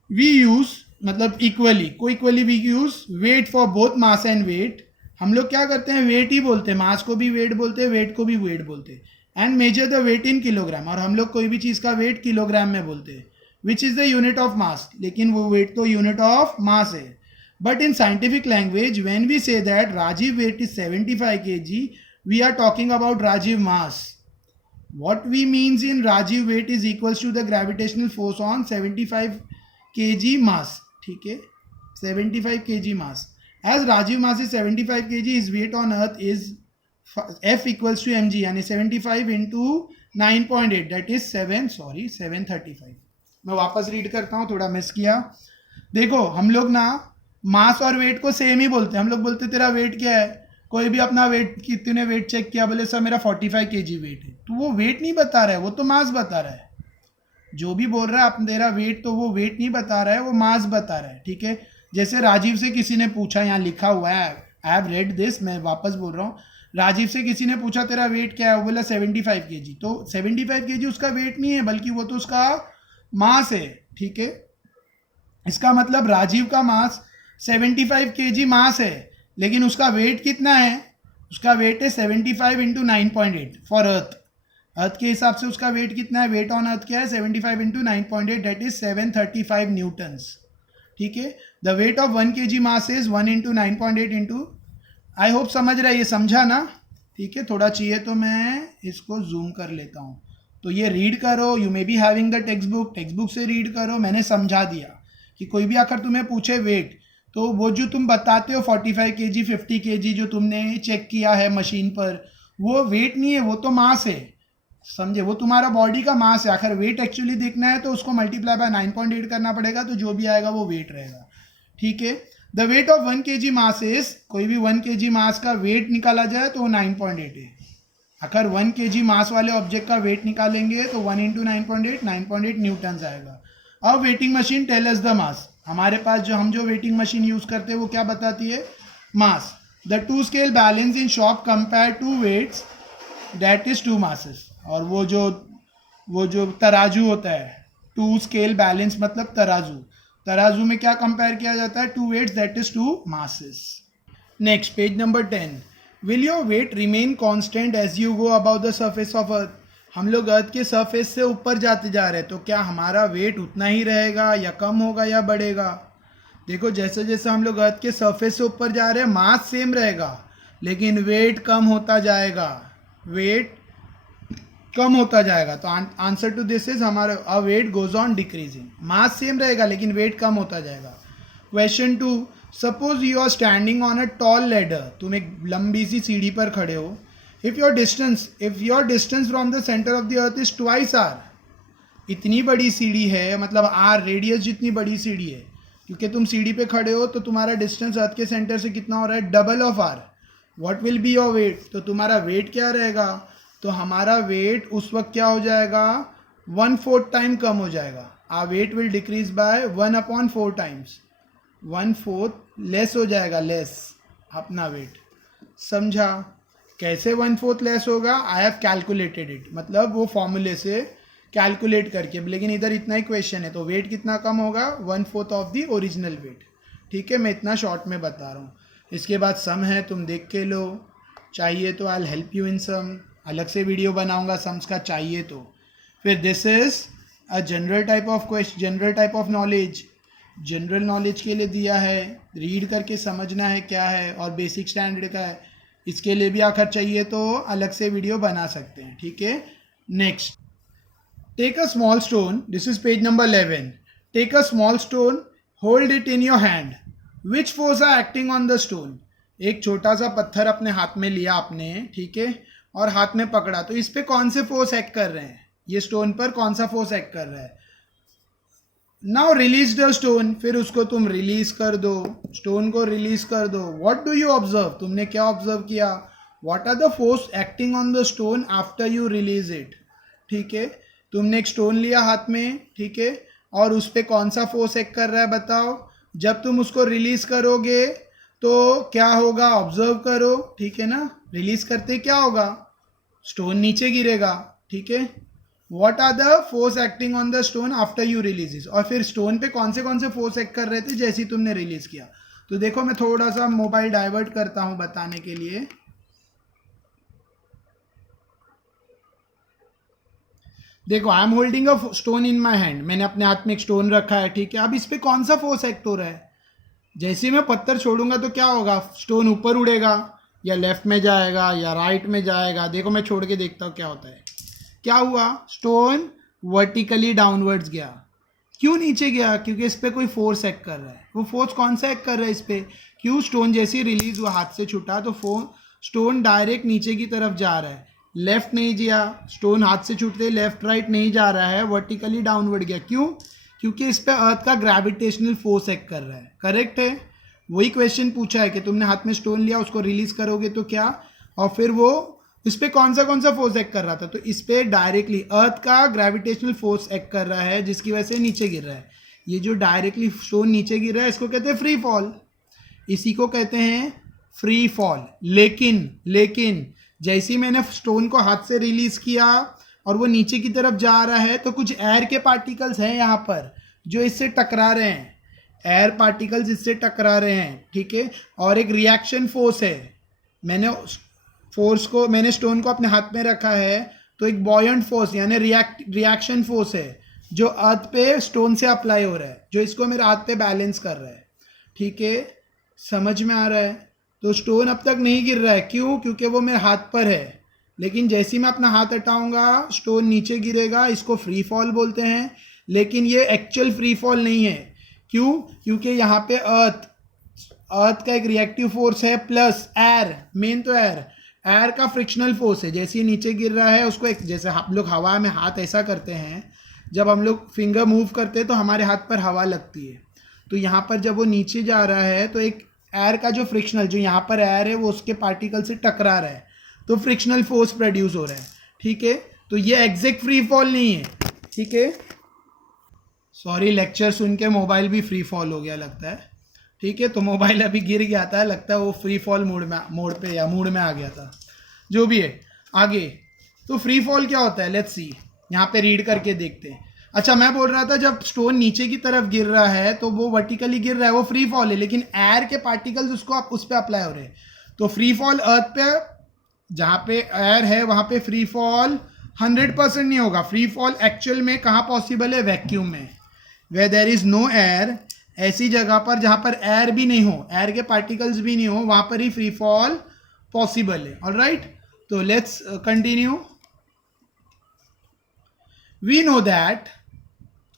वी यूज मतलब equally we use weight for both mass and weight. हम लोग क्या करते हैं, वेट ही बोलते हैं, मास को भी वेट बोलते हैं, वेट को भी वेट बोलते हैं. And measure the weight in kilogram, और हम लोग कोई भी चीज़ का वेट किलोग्राम में बोलते हैं, which is the unit of mass. लेकिन वो वेट तो यूनिट ऑफ मास है. But in scientific language when we say that Rajiv weight is 75 kg, we are talking about Rajiv mass. what we means in Rajiv weight is equals to the gravitational force on 75 kg mass, ठीक है, 75 kg mass. As Rajiv mass is 75 kg, his weight on earth is F equals to mg, यानी 75 into 9.8, that is 735. मैं वापस read करता हूँ, थोड़ा miss किया. देखो हम लोग ना मास और वेट को सेम ही बोलते हैं. हम लोग बोलते तेरा वेट क्या है, कोई भी अपना वेट, कितने वेट चेक किया, बोले सर मेरा 45 kg वेट है, तो वो वेट नहीं बता रहा है, वो तो मास बता रहा है. जो भी बोल रहा है अपना तेरा वेट, तो वो वेट नहीं बता रहा है, वो मास बता रहा है. ठीक है, जैसे राजीव से किसी ने पूछा, यहाँ लिखा हुआ है, आई हैव रेड दिस, मैं वापस बोल रहा हूँ. राजीव से किसी ने पूछा तेरा वेट क्या है, वो बोला 75 kg. तो 75 kg उसका वेट नहीं है, बल्कि वो तो उसका मास है. ठीक है, इसका मतलब राजीव का मास 75 kg मास है, लेकिन उसका वेट कितना है, उसका वेट है 75 इंटू 9.8 फॉर अर्थ. अर्थ के हिसाब से उसका वेट कितना है, वेट ऑन अर्थ क्या है, 75 इंटू 9.8, दैट इज 735 न्यूटन्स. ठीक है, the weight of 1 kg mass is 1 into 9.8 into, I hope समझ रहा है, ये समझा ना. ठीक है, थोड़ा चाहिए तो मैं इसको जूम कर लेता हूँ. तो ये रीड करो, you may be having the text book से रीड करो. मैंने समझा दिया कि कोई भी आकर तुम्हें पूछे वेट, तो वो जो तुम बताते हो 45 kg 50 kg जो तुमने चेक किया है मशीन पर, वो वेट नहीं है, वो तो मास है. समझे, वो तुम्हारा बॉडी का मास है. आखिर वेट एक्चुअली देखना है तो उसको मल्टीप्लाई बाय 9.8 करना पड़ेगा, तो जो भी आएगा वो वेट रहेगा. ठीक है, the weight of 1 kg mass is, कोई भी 1 kg मास का वेट निकाला जाए तो वो 9.8 है. अगर 1 kg मास वाले ऑब्जेक्ट का वेट निकालेंगे तो 1 इंटू 9.8 न्यूटन आएगा. अब weighing machine tell us the mass. हमारे पास जो हम जो वेटिंग मशीन यूज करते हैं वो क्या बताती है, mass. The two scale balance in shop compare two weights, that is two masses. और वो जो तराजू होता है, टू स्केल बैलेंस मतलब तराजू में क्या कंपेयर किया जाता है, two weights, that is two masses. Next, page number 10. Will your weight remain constant as you go about the surface of earth. हम लोग अर्थ के सरफेस से ऊपर जाते जा रहे हैं, तो क्या हमारा वेट उतना ही रहेगा या कम होगा या बढ़ेगा. देखो जैसे जैसे हम लोग अर्थ के सरफेस से ऊपर जा रहे हैं, मास सेम रहेगा, लेकिन वेट कम होता जाएगा. वेट कम होता जाएगा. तो आंसर टू दिस इज हमारा weight goes on decreasing. Mass same रहेगा लेकिन वेट कम होता जाएगा. Question 2, suppose you are standing on a tall ladder. तुम एक लंबी सी सीढ़ी पर खड़े हो. If your distance from the centre of the earth is twice R. इतनी बड़ी सीढ़ी है, मतलब आर रेडियस जितनी बड़ी सीढ़ी है, क्योंकि तुम सीढ़ी पे खड़े हो तो तुम्हारा डिस्टेंस अर्थ के सेंटर से कितना हो रहा है, double of R. What will be your weight. तो तुम्हारा वेट क्या रहेगा, तो हमारा वेट उस वक्त क्या हो जाएगा, 1/4 टाइम कम हो जाएगा. Our weight will decrease by 1/4 times. 1/4 less हो जाएगा, लेस अपना वेट. समझा कैसे 1/4 लेस होगा, आई हैव कैलकुलेटेड इट, मतलब वो फॉर्मूले से कैलकुलेट करके. लेकिन इधर इतना ही क्वेश्चन है, तो वेट कितना कम होगा, 1/4 ऑफ द ओरिजिनल वेट. ठीक है, मैं इतना शॉर्ट में बता रहा हूँ. इसके बाद सम है, तुम देख के लो. चाहिए तो I will help you in sum. अलग से वीडियो बनाऊंगा सम्स का, चाहिए तो. फिर this is a general type of question, general type of knowledge. General knowledge के लिए दिया है, रीड करके समझना है क्या है, और बेसिक स्टैंडर्ड का है. इसके लिए भी आकर चाहिए तो अलग से वीडियो बना सकते हैं. ठीक है, next, take a small stone. This is page number 11. Take a small stone, hold it in your hand. Which force are acting on the stone. एक छोटा सा पत्थर अपने हाथ में लिया आपने, ठीक है, और हाथ में पकड़ा, तो इस पे कौन से फोर्स एक्ट कर रहे हैं, ये स्टोन पर कौन सा फोर्स एक्ट कर रहा है. Now release the stone. फिर उसको तुम रिलीज कर दो, स्टोन को रिलीज कर दो. What do you observe. तुमने क्या ऑब्जर्व किया, what are the force acting on the stone after you release it. ठीक है, तुमने एक स्टोन लिया हाथ में, ठीक है, और उस पर कौन सा फोर्स एक्ट कर रहा है बताओ. जब तुम उसको रिलीज करोगे तो क्या होगा, ऑब्जर्व करो. ठीक है ना, रिलीज करते क्या होगा, स्टोन नीचे गिरेगा. ठीक है, what are the force acting on the stone after you release. और फिर स्टोन पे कौन से फोर्स एक्ट कर रहे थे जैसे ही तुमने रिलीज किया. तो देखो मैं थोड़ा सा मोबाइल डाइवर्ट करता हूं बताने के लिए. देखो I am holding a stone in my hand. मैंने अपने हाथ में एक स्टोन रखा है, ठीक है. अब इस पे कौन सा फोर्स एक्ट हो रहा है, जैसे मैं पत्थर छोड़ूंगा तो क्या होगा, स्टोन ऊपर उड़ेगा, या लेफ्ट में जाएगा या राइट में जाएगा. देखो मैं छोड़ के देखता हूँ क्या होता है. क्या हुआ, स्टोन वर्टिकली डाउनवर्ड्स गया. क्यों नीचे गया? क्योंकि इस पर कोई फोर्स एक्ट कर रहा है। वो फोर्स कौन सा एक्ट कर रहा है इस पर? क्यों? स्टोन जैसे ही रिलीज हुआ, हाथ से छूटा, तो स्टोन डायरेक्ट नीचे की तरफ जा रहा है, लेफ्ट नहीं गया। स्टोन हाथ से छूटते लेफ्ट राइट नहीं जा रहा है, वर्टिकली डाउनवर्ड गया। क्यों? क्योंकि इस पर अर्थ का ग्रेविटेशनल फोर्स एक्ट कर रहा है। करेक्ट है? वही क्वेश्चन पूछा है कि तुमने हाथ में स्टोन लिया, उसको रिलीज करोगे तो क्या, और फिर वो इस पर कौन सा फोर्स एक्ट कर रहा था? तो इस पर डायरेक्टली अर्थ का ग्रेविटेशनल फोर्स एक्ट कर रहा है, जिसकी वजह से नीचे गिर रहा है। ये जो डायरेक्टली स्टोन नीचे गिर रहा है, इसको कहते हैं फ्री फॉल। इसी को कहते हैं फ्री फॉल। लेकिन जैसे ही मैंने स्टोन को हाथ से रिलीज किया और वो नीचे की तरफ जा रहा है, तो कुछ एयर के पार्टिकल्स हैं यहाँ पर जो इससे टकरा रहे हैं। एयर पार्टिकल्स इससे टकरा रहे हैं, ठीक है। और एक रिएक्शन फोर्स है। मैंने स्टोन को अपने हाथ में रखा है, तो एक बॉयंट फोर्स यानी रिएक्शन फोर्स है जो अर्थ पे स्टोन से अप्लाई हो रहा है, जो इसको मेरे हाथ पे बैलेंस कर रहा है। ठीक है, समझ में आ रहा है? तो स्टोन अब तक नहीं गिर रहा है। क्यों? क्योंकि वो मेरे हाथ पर है। लेकिन जैसे ही मैं अपना हाथ हटाऊंगा, स्टोन नीचे गिरेगा। इसको फ्री फॉल बोलते हैं। लेकिन ये एक्चुअल फ्री फॉल नहीं है। क्यों? क्योंकि यहाँ पे अर्थ का एक रिएक्टिव फोर्स है, प्लस एयर, मेन तो एयर का फ्रिक्शनल फोर्स है। जैसे ही नीचे गिर रहा है, उसको जैसे हम लोग हवा में हाथ ऐसा करते हैं, जब हम लोग फिंगर मूव करते हैं तो हमारे हाथ पर हवा लगती है। तो यहाँ पर जब वो नीचे जा रहा है, तो एक एयर का जो फ्रिक्शनल, जो यहाँ पर एयर है वो उसके पार्टिकल से टकरा रहा है, तो फ्रिक्शनल फोर्स प्रोड्यूस हो रहा है। ठीक है, तो ये एग्जैक्ट फ्री फॉल नहीं है। ठीक है, सॉरी, लेक्चर सुन के मोबाइल भी फ्री फॉल हो गया लगता है। ठीक है, तो मोबाइल अभी गिर गया था, लगता है वो फ्री फॉल मूड में आ गया था। जो भी है, आगे तो फ्री फॉल क्या होता है, लेट्स सी। यहाँ पे रीड करके देखते हैं। अच्छा, मैं बोल रहा था जब स्टोन नीचे की तरफ गिर रहा है तो वो वर्टिकली गिर रहा है, वो फ्री फॉल है। लेकिन एयर के पार्टिकल्स उस पर अप्लाई हो रहे हैं, तो फ्री फॉल अर्थ पे, जहाँ पे एयर है वहाँ पे फ्री फॉल 100% नहीं होगा। फ्री फॉल एक्चुअल में कहाँ पॉसिबल है? वैक्यूम में, where there is no air. ऐसी जगह पर जहाँ पर एयर भी नहीं हो, एयर के पार्टिकल्स भी नहीं हो, वहाँ पर ही फ्री फॉल पॉसिबल है। ऑलराइट, तो let's continue. We know that,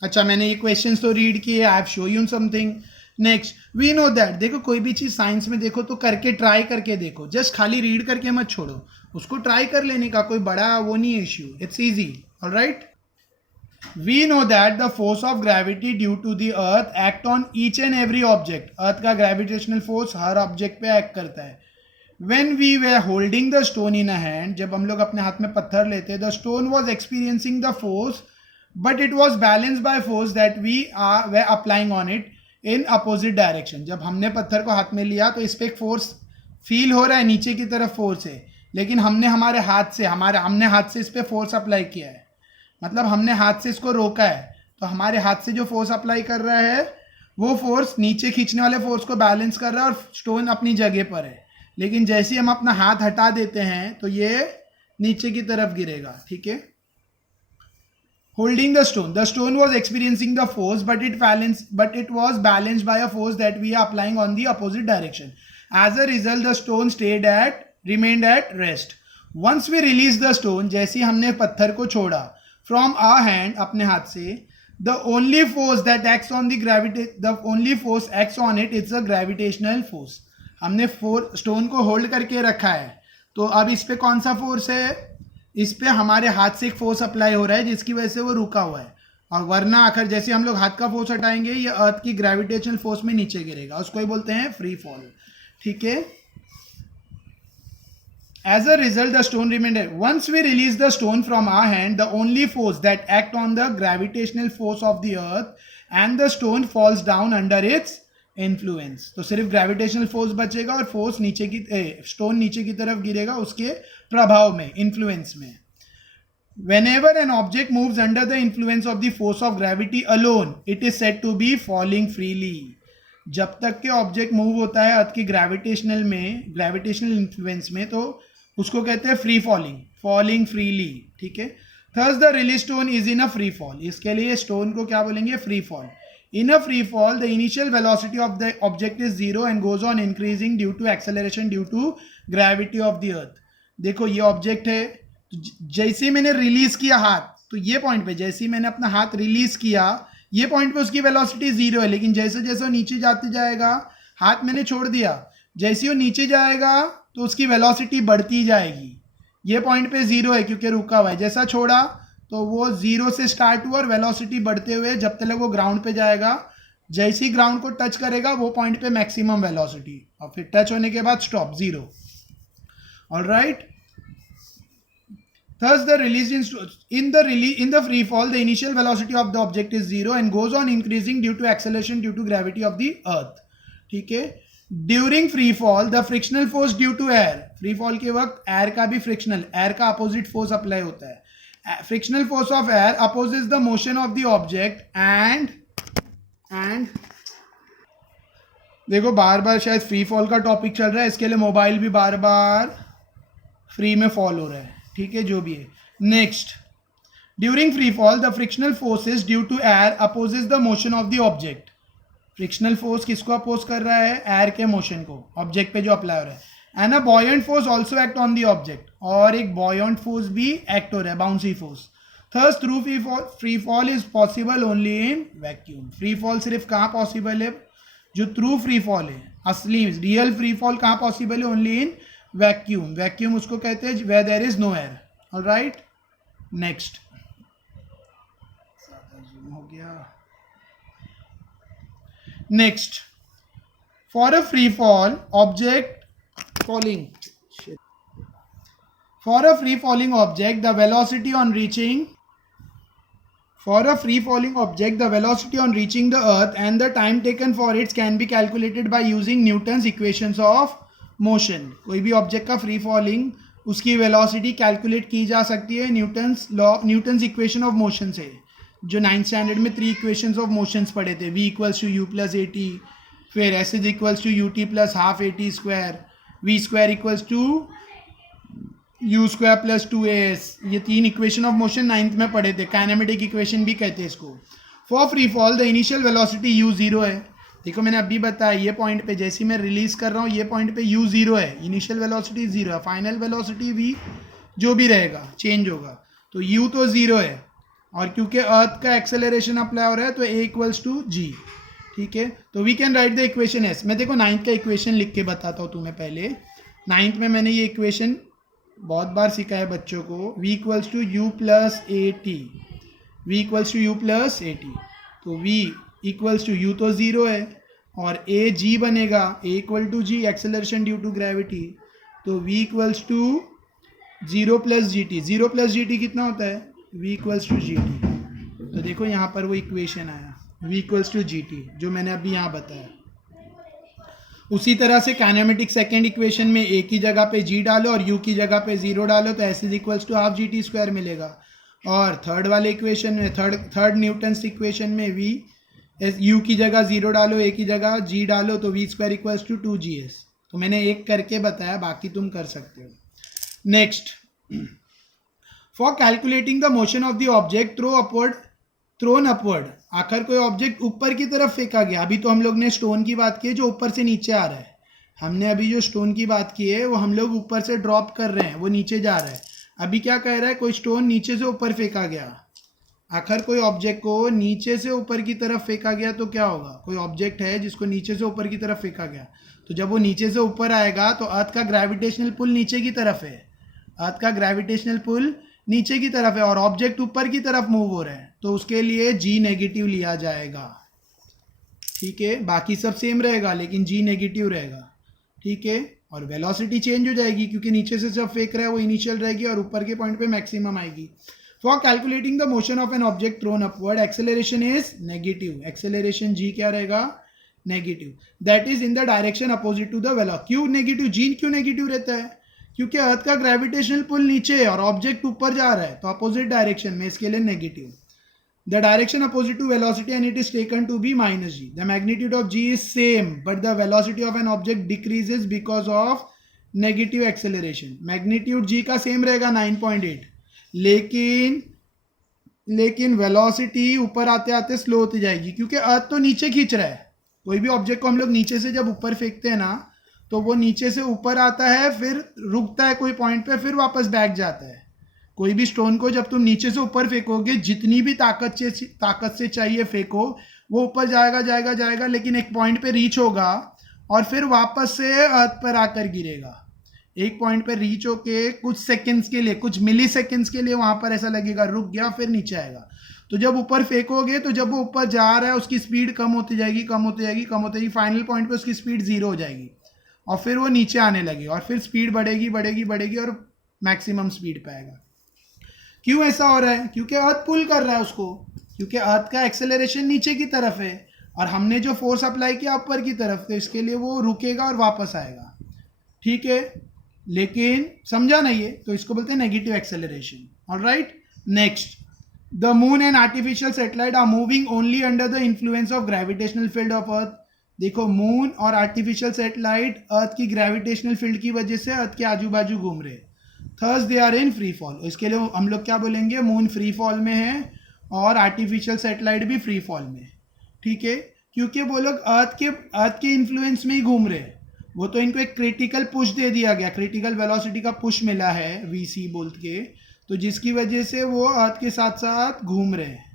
अच्छा मैंने ये क्वेश्चंस तो रीड किए, I have show you something. Next, we know that. देखो, कोई भी चीज़ साइंस में देखो तो करके ट्राई करके देखो, जस्ट खाली रीड करके मत छोड़ो, उसको ट्राई कर लेने का कोई बड़ा वो नहीं है issue, it's easy. Alright, we know that the force of gravity due to the earth act on each and every object. Earth का ग्रेविटेशनल फोर्स हर ऑब्जेक्ट पे एक्ट करता है। When we were holding the stone in a hand, जब हम लोग अपने हाथ में पत्थर लेते, the stone was experiencing the force, but it was balanced by force that we were applying on it in opposite direction. जब हमने पत्थर को हाथ में लिया तो इस पे एक फोर्स फील हो रहा है, नीचे की तरफ फोर्स है, लेकिन हमने हमने हाथ से इस पे फोर्स अप्लाई किया है, मतलब हमने हाथ से इसको रोका है। तो हमारे हाथ से जो फोर्स अप्लाई कर रहा है, वो फोर्स नीचे खींचने वाले फोर्स को बैलेंस कर रहा है और स्टोन अपनी जगह पर है। लेकिन जैसे ही हम अपना हाथ हटा देते हैं तो ये नीचे की तरफ गिरेगा। ठीक है, holding the stone was experiencing the force but it was balanced by a force that we are applying on the opposite direction. As a result the stone remained at rest. Once we release the stone, जैसे ही हमने पत्थर को छोड़ा from our hand, अपने हाथ से, the only force that acts on the only force acts on it it's a gravitational force. हमने स्टोन को होल्ड करके रखा है, तो अब इस पे कौन सा फोर्स है? इस पे हमारे हाथ से एक फोर्स अप्लाई हो रहा है, जिसकी वजह से वो रुका हुआ है। और वरना आखिर जैसे हम लोग हाथ का फोर्स हटाएंगे, ये अर्थ की ग्रेविटेशनल फोर्स में नीचे गिरेगा, उसको ही बोलते हैं फ्री फॉल। ठीक है, as a result the stone remained. Once we release the stone from our hand, the only force that act on the gravitational force of the earth and the stone falls down under its influence. तो सिर्फ gravitational force बचेगा और force stone नीचे की तरफ गिरेगा उसके प्रभाव में, इन्फ्लुएंस में। Whenever an object moves under the influence of the force of gravity alone, it is said to be falling freely. जब तक के ऑब्जेक्ट मूव होता है अर्थ की ग्रेविटेशनल इन्फ्लुएंस में, तो उसको कहते हैं फ्री फॉलिंग फ्रीली। ठीक है, thus the release stone is in a free fall. इसके लिए स्टोन को क्या बोलेंगे? Free fall. In a free fall, the initial velocity of the object is 0 and goes on increasing due to acceleration due to gravity of the earth. देखो, ये object है, जैसे मैंने रिलीज किया हाथ, तो ये पॉइंट पे जैसे ही मैंने अपना हाथ रिलीज किया, ये पॉइंट पे उसकी वेलोसिटी 0 है, लेकिन जैसे जैसे वो नीचे जाते जाएगा, हाथ मैंने छोड़ दिया, जैसे वो नीचे जाएगा तो उसकी वेलोसिटी बढ़ती जाएगी। ये पॉइंट पे 0 है क्योंकि रुका हुआ है, जैसा छोड़ा तो वो 0 से स्टार्ट हुआ और वेलोसिटी बढ़ते हुए जब तक वो ग्राउंड पे जाएगा, जैसे ही ग्राउंड को टच करेगा वो पॉइंट पे मैक्सिमम वेलोसिटी, और फिर टच होने के बाद stop, 0। Alright, thus the release in the free fall the initial velocity of the object is 0 and goes on increasing due to acceleration due to gravity of the earth. ठीक है, during free fall the frictional force due to air, free fall के वक्त air का भी frictional, air का opposite force apply होता है, frictional force of air opposes the motion of the object and देखो बार बार शायद फ्री फॉल का टॉपिक चल रहा है, इसके लिए मोबाइल भी बार बार फ्री में फॉल हो रहा है, ठीक है, जो भी है। Next, during free fall the frictional forces due to air opposes the motion of the object, frictional force किसको अपोज कर रहा है, एयर के मोशन को, ऑब्जेक्ट पे जो अप्लाई हो रहा है। And a buoyant force also act on the object, और एक बॉयंट फोर्स भी एक्ट हो रहा है, bouncy force. Thus through free fall is possible only in vacuum, free fall सिर्फ कहाँ पॉसिबल है, जो थ्रू फ्री फॉल है, असली रियल फ्री फॉल कहाँ पॉसिबल है, ओनली इन वैक्यूम, वैक्यूम उसको कहते हैं where there is no air. Alright, next हो गया। Next, for a free fall object falling, for a free falling object the velocity on reaching, for a free falling object the velocity on reaching the earth and the time taken for it can be calculated by using Newton's equations of motion. कोई भी object का free falling उसकी velocity calculate की जा सकती है Newton's law, Newton's equation of motion से, जो 9th स्टैंडर्ड में 3 इक्वेशंस ऑफ मोशंस पढ़े थे, v equals to u plus a t, फिर s is equals to u t plus half a t square, v square equals to you square plus 2as, ये 3 equation of motion 9th में पढ़े थे, kinematic equation भी कहते हैं इसको। For free fall the initial velocity u 0 है, देखो मैंने अभी बताया ये पॉइंट पे जैसे मैं रिलीज कर रहा हूँ ये पॉइंट पे u 0 है, इनिशियल वेलोसिटी 0 है, फाइनल वेलोसिटी v जो भी रहेगा चेंज होगा, तो u तो 0 है, और क्योंकि अर्थ का एक्सेलरेशन अप्लाई हो रहा है तो a इक्वल्स टू g, ठीक है। तो we can write the equation as, मैं देखो 9th का इक्वेशन लिख के बताता हूँ तुम्हें पहले। 9th में मैंने ये इक्वेशन बहुत बार सीखा है बच्चों को, v equals to u plus a t, v equals to u plus a t, तो v इक्वल्स टू यू तो 0 है और a g बनेगा, a equal to g acceleration due to gravity, तो v equals to 0 plus g t, 0 plus g t कितना होता है, v equals to g t. तो देखो यहाँ पर वो इक्वेशन आया v equals to g t, जो मैंने अभी यहाँ बताया। उसी तरह से काइनेमेटिक सेकेंड इक्वेशन में a की जगह पे g डालो और u की जगह पे 0 डालो तो s is equals to half g t square मिलेगा। और थर्ड वाले इक्वेशन में थर्ड न्यूटन्स इक्वेशन में v u की जगह 0 डालो, a की जगह g डालो तो v square equals to 2gs। तो मैंने एक करके बताया, बाकी तुम कर सकते हो। Next, for calculating the motion of the object thrown upward, आखिर कोई ऑब्जेक्ट ऊपर की तरफ फेंका गया, अभी तो हम लोग ने स्टोन की बात की है जो ऊपर से नीचे आ रहा है, हमने अभी जो स्टोन की बात की है वो हम लोग ऊपर से ड्रॉप कर रहे हैं, वो नीचे जा रहा है। अभी क्या कह रहा है, कोई स्टोन नीचे से ऊपर फेंका गया, आखिर कोई ऑब्जेक्ट को नीचे से ऊपर की तरफ फेंका गया तो क्या होगा, कोई ऑब्जेक्ट है जिसको नीचे से ऊपर की तरफ फेंका गया, तो जब वो नीचे से ऊपर आएगा तो अर्थ का ग्रेविटेशनल पुल नीचे की तरफ है, अर्थ का ग्रेविटेशनल पुल नीचे की तरफ है और ऑब्जेक्ट ऊपर की तरफ मूव हो रहा है, तो उसके लिए g नेगेटिव लिया जाएगा, ठीक है। बाकी सब सेम रहेगा लेकिन g नेगेटिव रहेगा, ठीक है। और वेलोसिटी चेंज हो जाएगी क्योंकि नीचे से जब फेंक रहा है वो इनिशियल रहेगी और ऊपर के पॉइंट पे मैक्सिमम आएगी। For calculating the motion of an object thrown upward acceleration is negative, acceleration g क्या रहेगा, negative, that is in the direction opposite to the velocity. क्यों नेगेटिव, g क्यों नेगेटिव रहता है, क्योंकि अर्थ का ग्रेविटेशनल पुल नीचे है और ऑब्जेक्ट ऊपर जा रहा है, तो अपोजिट डायरेक्शन में, इसके लिए negative. The direction opposite to velocity and it is taken to be minus G, the magnitude of ji is same but the velocity of an object decreases because of negative acceleration. Magnitude G का same रहेगा 9.8, लेकिन velocity ऊपर आते आते slow होती जाएगी क्योंकि अर्थ तो नीचे खींच रहा है। कोई भी ऑब्जेक्ट को हम लोग नीचे से जब ऊपर फेंकते हैं ना तो वो नीचे से ऊपर आता है, फिर रुकता है कोई पॉइंट पे, फिर वापस बैक जाता है, कोई भी स्टोन को जब तुम नीचे से ऊपर फेंकोगे, जितनी भी ताकत से चाहिए फेंको, वो ऊपर जाएगा जाएगा जाएगा, लेकिन एक पॉइंट पे रीच होगा और फिर वापस से अर्थ पर आकर गिरेगा। एक पॉइंट पे रीच होके कुछ सेकंड्स के लिए, कुछ मिली सेकंड्स के लिए वहां पर ऐसा लगेगा रुक गया, फिर नीचे आएगा। तो जब ऊपर फेंकोगे तो जब वो ऊपर जा रहा है उसकी स्पीड कम होती जाएगी, कम होती जाएगी, कम होती जाएगी, फाइनल पॉइंट पे उसकी स्पीड 0 हो जाएगी और फिर वो नीचे आने लगेगा और फिर स्पीड बढ़ेगी बढ़ेगी बढ़ेगी और मैक्सिमम स्पीड पे आएगा। क्यों ऐसा हो रहा है? क्योंकि अर्थ पुल कर रहा है उसको, क्योंकि अर्थ का एक्सेलरेशन नीचे की तरफ है और हमने जो फोर्स अप्लाई किया ऊपर की तरफ, तो इसके लिए वो रुकेगा और वापस आएगा। ठीक है, लेकिन समझा नहीं है तो इसको बोलते हैं negative acceleration. Alright, next, the moon and artificial satellite are moving only under the influence of gravitational field of earth. देखो, मून और आर्टिफिशियल सैटेलाइट अर्थ की ग्रेविटेशनल फील्ड की वजह से अर्थ के आजू बाजू घूम रहे हैं, thus they are in free fall. इसके लिए हम लोग क्या बोलेंगे? मून फ्री फॉल में है और आर्टिफिशियल सैटेलाइट भी फ्री फॉल में है। ठीक है, क्योंकि वो लोग अर्थ के इन्फ्लुएंस में ही घूम रहे हैं। वो तो इनको एक क्रिटिकल पुश दे दिया गया, क्रिटिकल वेलोसिटी का पुश मिला है वीसी बोल के, तो जिसकी वजह से वो अर्थ के साथ साथ घूम रहे हैं।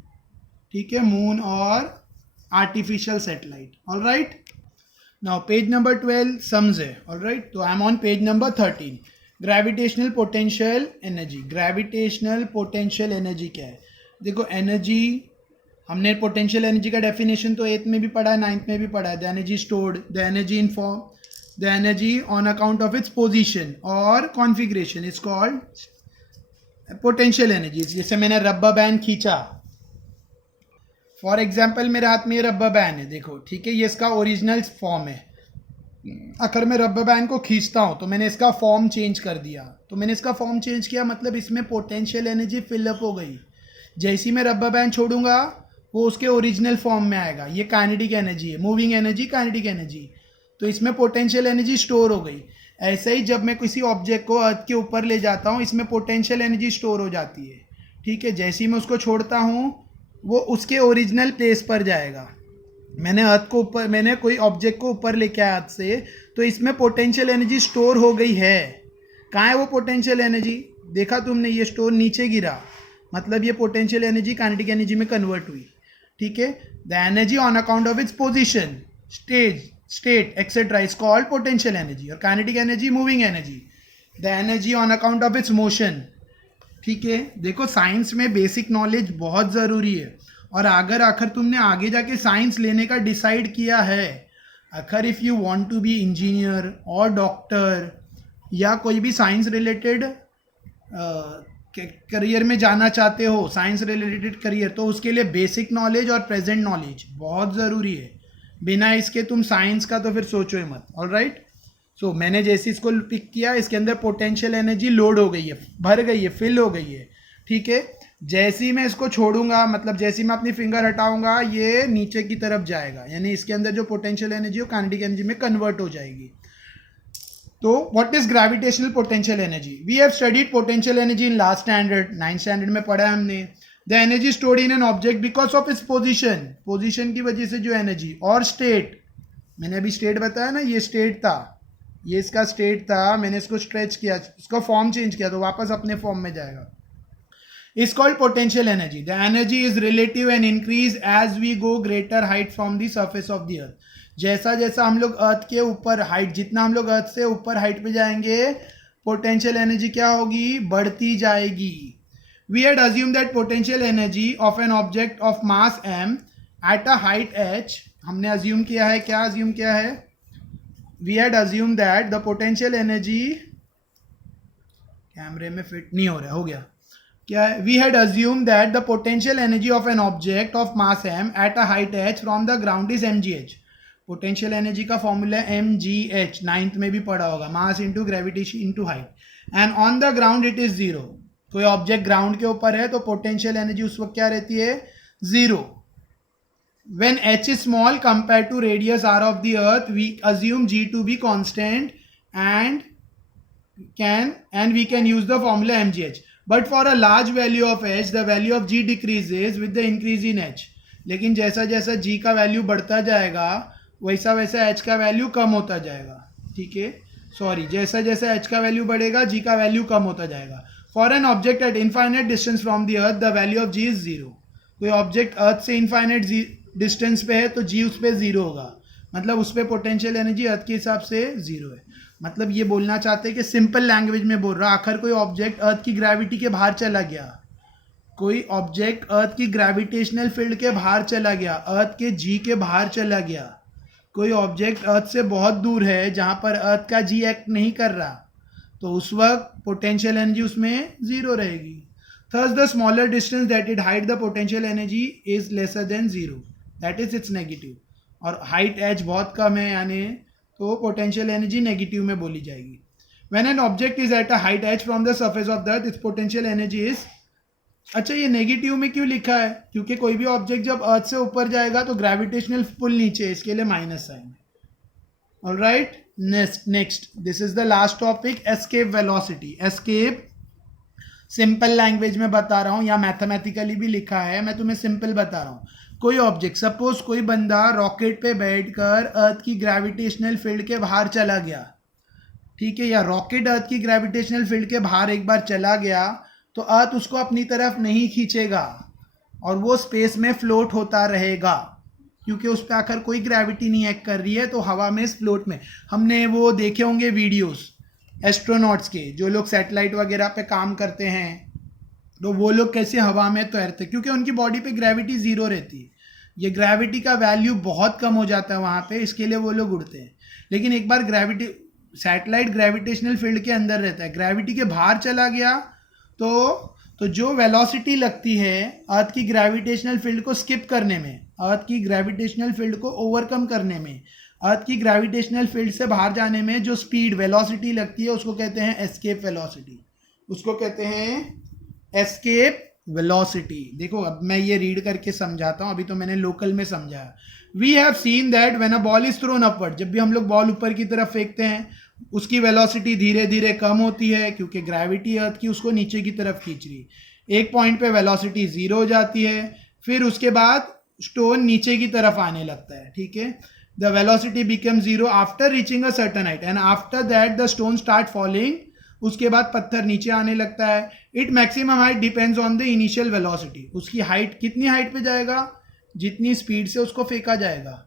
ठीक है, मून और artificial satellite. Alright, now page number 12 sums है। ऑलराइट, तो I am on page number 13। Gravitational potential energy. Gravitational potential energy क्या है? देखो, एनर्जी, हमने पोटेंशियल एनर्जी का डेफिनेशन तो 8th में भी पढ़ा है, 9th में भी पढ़ा है। The energy stored, the energy in form, the energy on account of its position और configuration is called potential energy. जैसे मैंने रबर बैंड खींचा, फॉर एग्जाम्पल मेरे हाथ में ये रबर बैंड है, देखो, ठीक है, ये इसका ओरिजिनल फॉर्म है। अगर मैं रबर बैंड को खींचता हूँ तो मैंने इसका फॉर्म चेंज कर दिया, तो मैंने इसका फॉर्म चेंज किया मतलब इसमें पोटेंशियल एनर्जी फिलअप हो गई। जैसे ही मैं रबर बैंड छोड़ूंगा वो उसके ओरिजिनल फॉर्म में आएगा। ये काइनेटिक एनर्जी है, मूविंग एनर्जी, काइनेटिक एनर्जी। तो इसमें पोटेंशियल एनर्जी स्टोर हो गई। ऐसे ही जब मैं किसी ऑब्जेक्ट को अर्थ के ऊपर ले जाता हूँ, इसमें पोटेंशियल एनर्जी स्टोर हो जाती है। ठीक है, जैसे ही मैं उसको छोड़ता हूँ वो उसके ओरिजिनल प्लेस पर जाएगा। मैंने अर्थ को ऊपर, मैंने कोई ऑब्जेक्ट को ऊपर लेके आया अर्थ से, तो इसमें पोटेंशियल एनर्जी स्टोर हो गई है। कहाँ है वो पोटेंशियल एनर्जी? देखा तुमने, ये स्टोर नीचे गिरा, मतलब ये पोटेंशियल एनर्जी काइनेटिक एनर्जी में कन्वर्ट हुई। ठीक है, the energy on account of its position, state etcetera is called potential energy. और kinetic energy moving energy, the energy on account of its motion. ठीक है, देखो, साइंस में बेसिक नॉलेज बहुत ज़रूरी है। और अगर तुमने आगे जाके साइंस लेने का डिसाइड किया है, अगर if you want to be engineer और डॉक्टर या कोई भी साइंस रिलेटेड करियर में जाना चाहते हो, साइंस रिलेटेड करियर, तो उसके लिए बेसिक नॉलेज और प्रेजेंट नॉलेज बहुत ज़रूरी है। बिना इसके तुम साइंस का तो फिर सोचो ही मत। ऑलराइट, सो मैंने जैसे इसको पिक किया, इसके अंदर पोटेंशियल एनर्जी लोड हो गई है, भर गई है, फिल हो गई है। ठीक है, जैसे ही मैं इसको छोड़ूंगा, मतलब जैसे ही मैं अपनी फिंगर हटाऊंगा, ये नीचे की तरफ जाएगा, यानी इसके अंदर जो पोटेंशियल एनर्जी है काइनेटिक एनर्जी में कन्वर्ट हो जाएगी। तो what is gravitational potential energy? We have studied potential energy in last standard, 9th standard में पढ़ा है हमने। The energy stored in an object because of its position, position की वजह से जो एनर्जी, और स्टेट, मैंने अभी स्टेट बताया ना, ये स्टेट था, ये इसका स्टेट था, मैंने इसको स्ट्रेच किया, इसका फॉर्म चेंज किया तो वापस अपने फॉर्म में जाएगा। is called potential energy. The energy is relative and increase as we go greater height from the surface of the earth. जैसा जैसा हम लोग अर्थ के ऊपर हाइट, जितना हम लोग अर्थ से ऊपर हाइट पे जाएंगे, पोटेंशियल एनर्जी क्या होगी? बढ़ती जाएगी। We had assumed that potential energy of an object of mass m at a height h, हमने assume किया है, क्या assume किया है? We had assumed that the potential energy, कैमरे में फिट नहीं हो रहा, हो गया क्या? We had assumed that the potential energy of an object of mass m at a height h from the ground is mgh. Potential energy का formula है mgh, 9th में भी पढ़ा होगा, mass into gravitation into height, and on the ground it is 0। कोई object ground के ऊपर है तो पोटेंशियल एनर्जी उस वक्त क्या रहती है? 0। When h is small compared to radius r of the earth, we assume g to be constant and we can use the formula mgh. But for a large value of h, the value of g decreases with the increase in h. लेकिन जैसा जैसा g का value बढ़ता जाएगा वैसा वैसा h का value कम होता जाएगा। ठीक है, सॉरी, जैसा जैसा h का वैल्यू बढ़ेगा g का वैल्यू कम होता जाएगा। For an object at infinite distance from the earth the value of ji is zero. कोई ऑब्जेक्ट अर्थ से इनफाइनाइट डिस्टेंस पे है तो जी उस पर जीरो होगा, मतलब उस पर पोटेंशियल एनर्जी अर्थ के हिसाब से जीरो है. मतलब ये बोलना चाहते हैं कि सिंपल लैंग्वेज में बोल रहा, आखिर कोई ऑब्जेक्ट अर्थ की ग्रेविटी के बाहर चला गया, कोई ऑब्जेक्ट अर्थ की ग्रेविटेशनल फील्ड के बाहर चला गया, अर्थ के जी के बाहर चला गया, कोई ऑब्जेक्ट अर्थ से बहुत दूर है जहां पर अर्थ का जी एक्ट नहीं कर रहा, तो उस वक्त पोटेंशियल एनर्जी उसमें जीरो रहेगी. Thus the smaller distance that it height the potential energy is lesser than zero, that is its negative. और हाइट एच बहुत कम है यानी तो पोटेंशियल एनर्जी नेगेटिव में बोली जाएगी. When an object is at a height H from the surface of the earth it's potential energy is. अच्छा, ये नेगेटिव में क्यों लिखा है? क्योंकि कोई भी ऑब्जेक्ट जब अर्थ से ऊपर जाएगा तो ग्रेविटेशनल पुल नीचे, इसके लिए माइनस साइन है. Alright, next this is the last topic, escape velocity. Escape simple language में बता रहा हूँ, या मैथमेटिकली भी लिखा है, मैं तुम्हें सिंपल बता रहा हूँ. कोई ऑब्जेक्ट, सपोज कोई बंदा रॉकेट पे बैठकर अर्थ की ग्रेविटेशनल फील्ड के बाहर चला गया, ठीक है, या रॉकेट अर्थ की ग्रेविटेशनल फील्ड के बाहर एक बार चला गया तो अर्थ उसको अपनी तरफ नहीं खींचेगा और वो स्पेस में फ्लोट होता रहेगा, क्योंकि उस पर आकर कोई ग्रेविटी नहीं एक्ट कर रही है, तो हवा में फ्लोट में. हमने वो देखे होंगे वीडियोस एस्ट्रोनॉट्स के, जो लोग सैटेलाइट वगैरह पे काम करते हैं, तो वो लोग कैसे हवा में तैरते, क्योंकि उनकी बॉडी पे ग्रेविटी जीरो रहती है. ये ग्रेविटी का वैल्यू बहुत कम हो जाता है वहाँ पे, इसके लिए वो लोग उड़ते हैं. लेकिन एक बार ग्रेविटी, सैटेलाइट ग्रेविटेशनल फील्ड के अंदर रहता है, ग्रेविटी के बाहर चला गया तो जो वेलोसिटी लगती है अर्थ की ग्रेविटेशनल फील्ड को स्किप करने में, अर्थ की ग्रेविटेशनल फील्ड को ओवरकम करने में, अर्थ की ग्रेविटेशनल फील्ड से बाहर जाने में जो स्पीड वेलोसिटी लगती है उसको कहते हैं एस्केप वेलोसिटी. उसको कहते हैं एस्केप वेलोसिटी. देखो अब मैं ये रीड करके समझाता हूँ, अभी तो मैंने लोकल में समझाया. We have seen that when a ball is thrown upward, जब भी हम लोग बॉल ऊपर की तरफ फेंकते हैं उसकी वेलोसिटी धीरे धीरे कम होती है, क्योंकि ग्रेविटी अर्थ की उसको नीचे की तरफ खींच रही है. एक पॉइंट पे वेलोसिटी जीरो हो जाती है, फिर उसके बाद स्टोन नीचे की तरफ आने लगता है, ठीक है. The velocity become zero after reaching a certain height and after that the stone start falling. उसके बाद पत्थर नीचे आने लगता है. It maximum height depends on the initial velocity. उसकी हाइट कितनी हाइट पे जाएगा? जितनी स्पीड से उसको फेंका जाएगा,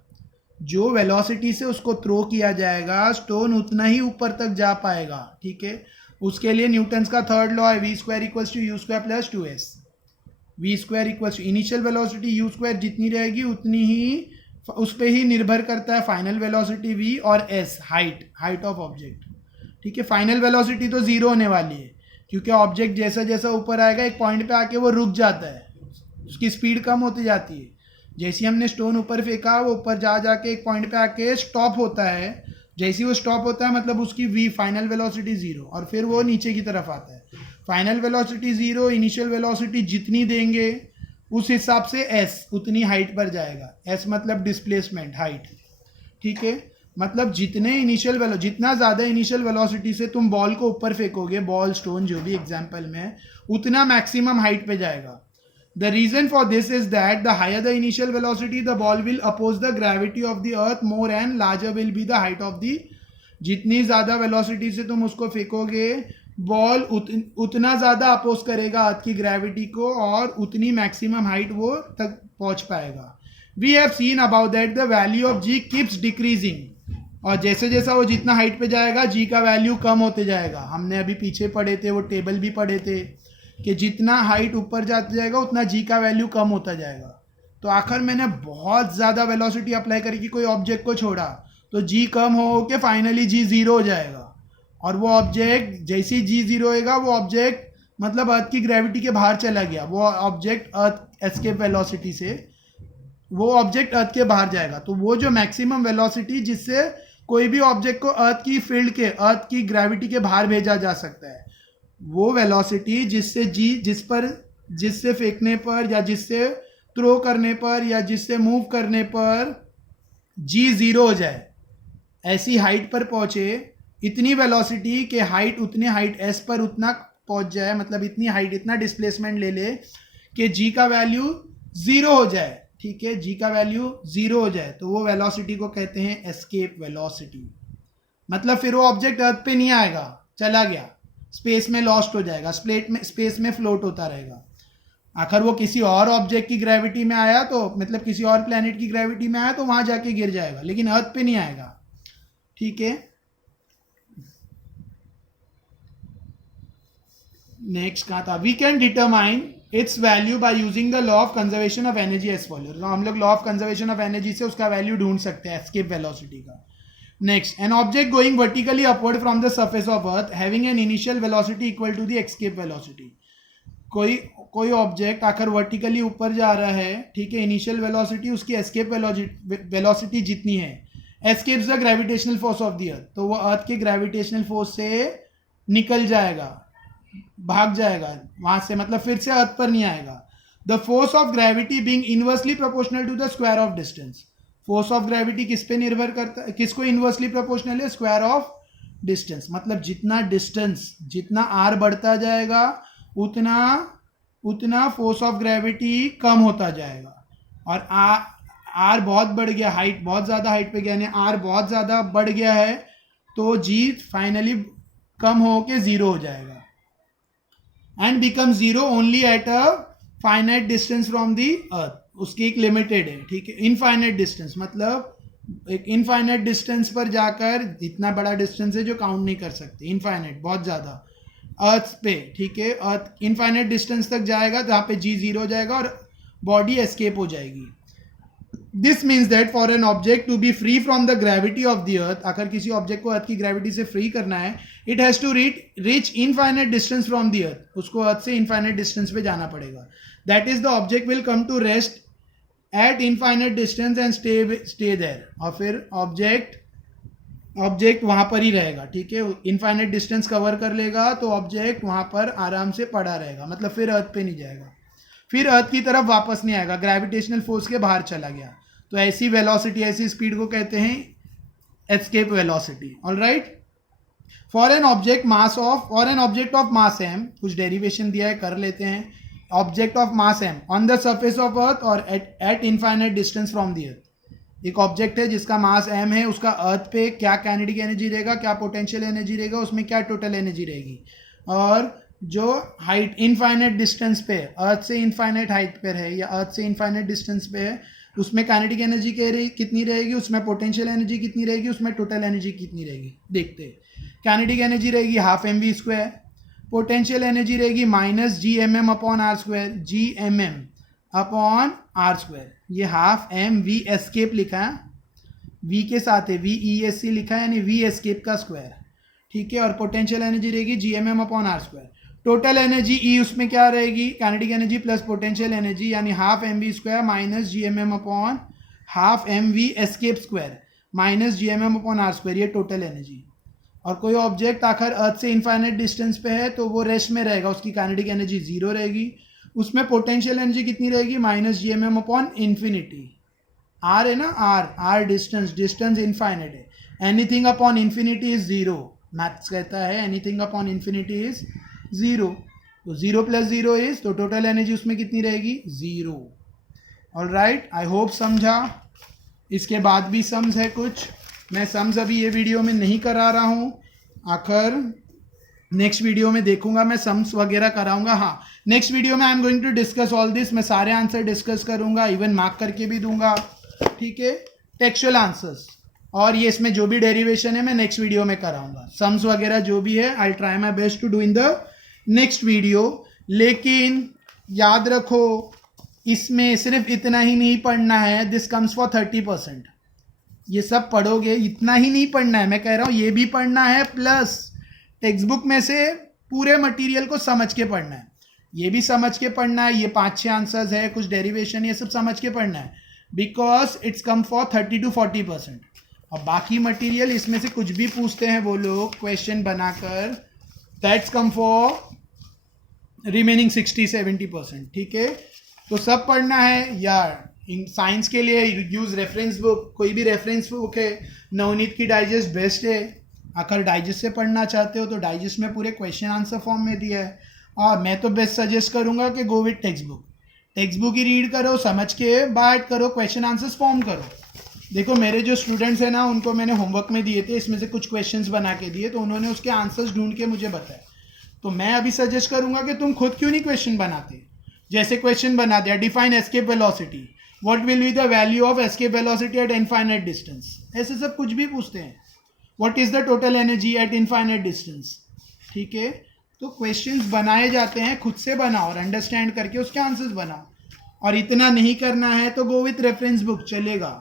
जो वेलोसिटी से उसको थ्रो किया जाएगा स्टोन उतना ही ऊपर तक जा पाएगा, ठीक है. उसके लिए न्यूटन्स का थर्ड लॉ है, V square equals to you square plus 2s. V square equals to initial velocity U square जितनी रहेगी उतनी ही उस पर ही निर्भर करता है फाइनल वेलोसिटी v और s, हाइट ऑफ ऑब्जेक्ट, ठीक है. फाइनल वेलोसिटी तो जीरो होने वाली है, क्योंकि ऑब्जेक्ट जैसा जैसा ऊपर आएगा एक पॉइंट पे आके वो रुक जाता है, उसकी स्पीड कम होती जाती है. जैसे हमने स्टोन ऊपर फेंका वो ऊपर जाके एक पॉइंट पे आके स्टॉप होता है. जैसे वो स्टॉप होता है मतलब उसकी v फाइनल वेलोसिटी जीरो, और फिर वो नीचे की तरफ आता है. Final velocity zero, initial velocity जितनी देंगे उस हिसाब से s उतनी हाइट पर जाएगा. s मतलब डिस्प्लेसमेंट, हाइट, ठीक है. मतलब जितना ज़्यादा इनिशियल वेलोसिटी से तुम बॉल को ऊपर फेंकोगे, बॉल स्टोन जो भी एग्जाम्पल में, उतना मैक्सिमम हाइट पे जाएगा. The reason for this is that the higher the initial velocity, the ball will oppose the gravity of the earth more and larger will be the height of the. जितनी ज़्यादा velocity से तुम उसको फेंकोगे ball उतना ज़्यादा oppose करेगा अर्थ की gravity को और उतनी मैक्सिमम हाइट वो तक पहुंच पाएगा. We have seen about that the value of G keeps decreasing, और जैसे जैसा वो जितना हाइट पे जाएगा जी का वैल्यू कम होते जाएगा. हमने अभी पीछे पढ़े थे, वो टेबल भी पढ़े थे कि जितना हाइट ऊपर जाता जाएगा उतना जी का वैल्यू कम होता जाएगा. तो आखिर मैंने बहुत ज़्यादा वेलोसिटी अप्लाई करके कोई ऑब्जेक्ट को छोड़ा तो जी कम हो के फाइनली जी जीरो हो जाएगा, और वो ऑब्जेक्ट जैसे ही जी जीरो होएगा वो ऑब्जेक्ट मतलब अर्थ की ग्रेविटी के बाहर चला गया, वो ऑब्जेक्ट अर्थ एस्केप वेलोसिटी से वो ऑब्जेक्ट अर्थ के बाहर जाएगा. तो वो जो मैक्सिमम वेलोसिटी जिससे कोई भी ऑब्जेक्ट को अर्थ की फील्ड के, अर्थ की ग्रेविटी के बाहर भेजा जा सकता है, वो वेलोसिटी जिससे फेंकने पर या जिससे थ्रो करने पर या जिससे मूव करने पर जी जीरो हो जाए, ऐसी हाइट पर पहुंचे, इतनी वेलोसिटी के हाइट उतनी हाइट एस पर उतना पहुंच जाए, मतलब इतनी हाइट इतना डिस्प्लेसमेंट ले ले कि जी का वैल्यू जीरो हो जाए, ठीक है, जी का वैल्यू जीरो हो जाए, तो वो वेलोसिटी को कहते हैं एस्केप वेलोसिटी. मतलब फिर वो ऑब्जेक्ट अर्थ पे नहीं आएगा, चला गया, स्पेस में लॉस्ट हो जाएगा, स्पेस में फ्लोट होता रहेगा। आखिर वो किसी और ऑब्जेक्ट की ग्रेविटी में आया तो मतलब किसी और प्लेनेट की ग्रेविटी में आया तो वहां जाके गिर जाएगा, लेकिन अर्थ पे नहीं आएगा। ठीक है, नेक्स्ट कहा था, we can determine its value by using the law of conservation of energy as follows. हम लोग law of conservation of energy से उसका वैल्यू ढूंढ सकते हैं एस्केप वेलोसिटी का। Next, an object going vertically upward from the surface of earth having an initial velocity equal to the escape velocity. कोई object आकर वर्टिकली ऊपर जा रहा है, ठीक है, इनिशियल वेलोसिटी उसकी एस्केप वेलोसिटी जितनी है, escapes the gravitational force of the अर्थ, तो वो अर्थ के ग्रेविटेशनल फोर्स से निकल जाएगा, भाग जाएगा वहां से, मतलब फिर से अर्थ पर नहीं आएगा। The force of gravity being inversely proportional to the square of distance. Force of gravity किस पे निर्भर करता है, किसको इनवर्सली प्रोपोर्शनल है, स्क्वायर ऑफ डिस्टेंस। मतलब जितना डिस्टेंस, जितना आर बढ़ता जाएगा उतना फोर्स ऑफ ग्रेविटी कम होता जाएगा। और आर बहुत बढ़ गया, हाइट बहुत ज़्यादा हाइट पे गया, यानी आर बहुत ज़्यादा बढ़ गया है तो जी फाइनली कम होके जीरो हो जाएगा and become zero only at a finite distance from the earth. उसकी एक लिमिटेड है, ठीक है, इनफाइनाइट डिस्टेंस, मतलब एक इनफाइनाइट डिस्टेंस पर जाकर, इतना बड़ा डिस्टेंस है जो काउंट नहीं कर सकते, इनफाइनाइट बहुत ज़्यादा अर्थ पे, ठीक है, अर्थ इनफाइनाइट डिस्टेंस तक जाएगा जहाँ पे जी जीरो हो जाएगा और बॉडी एस्केप हो जाएगी। This means that for an object to be free from the gravity of the earth, अगर किसी ऑब्जेक्ट को अर्थ की ग्रेविटी से फ्री करना है, it has to reach infinite distance from the earth, उसको अर्थ से इनफाइनाइट डिस्टेंस पे जाना पड़ेगा। That is the object will come to rest at infinite distance and stay there, और फिर ऑब्जेक्ट वहां पर ही रहेगा, ठीक है, इनफाइनाइट डिस्टेंस कवर कर लेगा तो ऑब्जेक्ट वहां पर आराम से पड़ा रहेगा, मतलब फिर अर्थ पे नहीं जाएगा, फिर अर्थ की तरफ वापस नहीं आएगा, ग्रेविटेशनल फोर्स के बाहर चला गया। तो ऐसी वेलोसिटी, ऐसी स्पीड को कहते हैं escape velocity. Alright, for an object of mass m, कुछ डेरिवेशन दिया है, कर लेते हैं। Object of mass m on the surface of earth और at infinite distance from the earth. एक ऑब्जेक्ट है जिसका मास m है, उसका अर्थ पे क्या काइनेटिक एनर्जी रहेगा, क्या पोटेंशियल एनर्जी रहेगा, उसमें क्या टोटल एनर्जी रहेगी, और जो हाइट इनफाइनाइट डिस्टेंस पे, अर्थ से इनफाइनाइट हाइट पर है या अर्थ से इनफाइनाइट डिस्टेंस पे है, उसमें काइनेटिक एनर्जी कितनी रहेगी, उसमें पोटेंशियल एनर्जी कितनी रहेगी, उसमें टोटल एनर्जी कितनी रहेगी, देखते हैं। काइनेटिक एनर्जी रहेगी हाफ mv², पोटेंशियल एनर्जी रहेगी minus GMM upon r², GMM upon r²। ये हाफ mv एस्केप लिखा है, v के साथ है VESC लिखा है, यानी v एस्केप का स्क्वायर, ठीक है, और पोटेंशियल एनर्जी रहेगी GMM upon r²। Total energy E उसमें क्या रहेगी, kinetic energy plus potential energy, यानी half mv² minus GMM upon half mv escape square minus GMM upon r², ये टोटल एनर्जी। और कोई ऑब्जेक्ट आखिर अर्थ से इनफाइनाइट डिस्टेंस पे है तो वो रेस्ट में रहेगा, उसकी काइनेटिक एनर्जी जीरो रहेगी, उसमें पोटेंशियल एनर्जी कितनी रहेगी, minus GMM upon infinity. R है ना, आर डिस्टेंस इनफाइनाइट है, anything upon infinity is zero, maths कहता है anything upon infinity is zero, तो जीरो प्लस जीरो इज, तो टोटल एनर्जी उसमें कितनी रहेगी, जीरो। ऑलराइट, आई होप समझा। इसके बाद भी सम्स है कुछ, मैं सम्स अभी ये वीडियो में नहीं करा रहा हूँ, आखिर नेक्स्ट वीडियो में देखूंगा मैं सम्स वगैरह कराऊंगा। हाँ, नेक्स्ट वीडियो में I am going to discuss all this, मैं सारे आंसर डिस्कस करूंगा, इवन मार्क करके भी दूंगा, ठीक है, टेक्सचुअल आंसर्स, और ये इसमें जो भी डेरिवेशन है मैं नेक्स्ट वीडियो में कराऊंगा। सम्स वगैरह जो भी है I try my best to do in the next video. लेकिन याद रखो, इसमें सिर्फ इतना ही नहीं पढ़ना है, दिस कम्स फॉर 30%। ये सब पढ़ोगे, इतना ही नहीं पढ़ना है, मैं कह रहा हूँ ये भी पढ़ना है, प्लस टेक्स्ट बुक में से पूरे मटेरियल को समझ के पढ़ना है, ये भी समझ के पढ़ना है, ये 5-6 आंसर्स है, कुछ डेरिवेशन, ये सब समझ के पढ़ना है, because it's come for 30 to 40%। और बाकी मटेरियल इसमें से कुछ भी पूछते हैं वो लोग क्वेश्चन बनाकर, दैट्स कम फॉर रिमेनिंग 60-70%, ठीक है। तो सब पढ़ना है यार। इन साइंस के लिए यूज रेफरेंस बुक, कोई भी रेफरेंस बुक है, नवनीत की डाइजेस्ट बेस्ट है। अगर डाइजेस्ट से पढ़ना चाहते हो तो डाइजेस्ट में पूरे क्वेश्चन आंसर फॉर्म में दिया है, और मैं तो बेस्ट सजेस्ट करूंगा कि go with text book he read करो, समझ के बात करो, क्वेश्चन आंसर्स फॉर्म करो। देखो मेरे जो स्टूडेंट्स हैं ना, उनको मैंने होमवर्क में दिए थे, इसमें से कुछ क्वेश्चंस बना के दिए, तो उन्होंने उसके आंसर्स ढूंढ के मुझे बताए, तो मैं अभी सजेस्ट करूंगा कि तुम खुद क्यों नहीं क्वेश्चन बनाते। जैसे क्वेश्चन बना दिया, define escape velocity, what will be the value of escape velocity at infinite distance, ऐसे सब कुछ भी पूछते हैं। What is the total energy at infinite distance, ठीक है। तो क्वेश्चंस बनाए जाते हैं, खुद से बनाओ और अंडरस्टैंड करके उसके आंसर्स बनाओ। और इतना नहीं करना है तो गो विथ रेफरेंस बुक, चलेगा,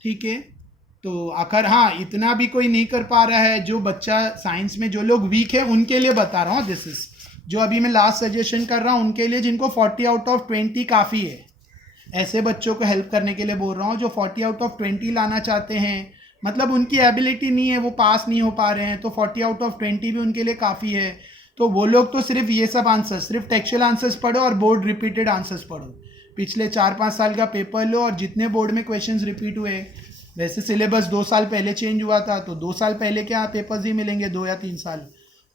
ठीक है। तो आखिर हाँ, इतना भी कोई नहीं कर पा रहा है, जो बच्चा साइंस में जो लोग वीक है उनके लिए बता रहा हूँ, दिस इज जो अभी मैं लास्ट सजेशन कर रहा हूँ उनके लिए, जिनको 40 आउट ऑफ 20 काफ़ी है। ऐसे बच्चों को हेल्प करने के लिए बोल रहा हूँ जो 40 आउट ऑफ 20 लाना चाहते हैं, मतलब उनकी एबिलिटी नहीं है, वो पास नहीं हो पा रहे हैं, तो 40 आउट ऑफ 20 भी उनके लिए काफ़ी है। तो वो लोग तो सिर्फ ये सब आंसर, सिर्फ टेक्सचुअल आंसर्स पढ़ो और बोर्ड रिपीटेड आंसर्स पढ़ो। पिछले 4-5 साल का पेपर लो और जितने बोर्ड में क्वेश्चंस रिपीट हुए, वैसे सिलेबस 2 साल पहले चेंज हुआ था, तो 2 साल पहले के यहाँ पेपर्स ही मिलेंगे, 2 या 3 साल,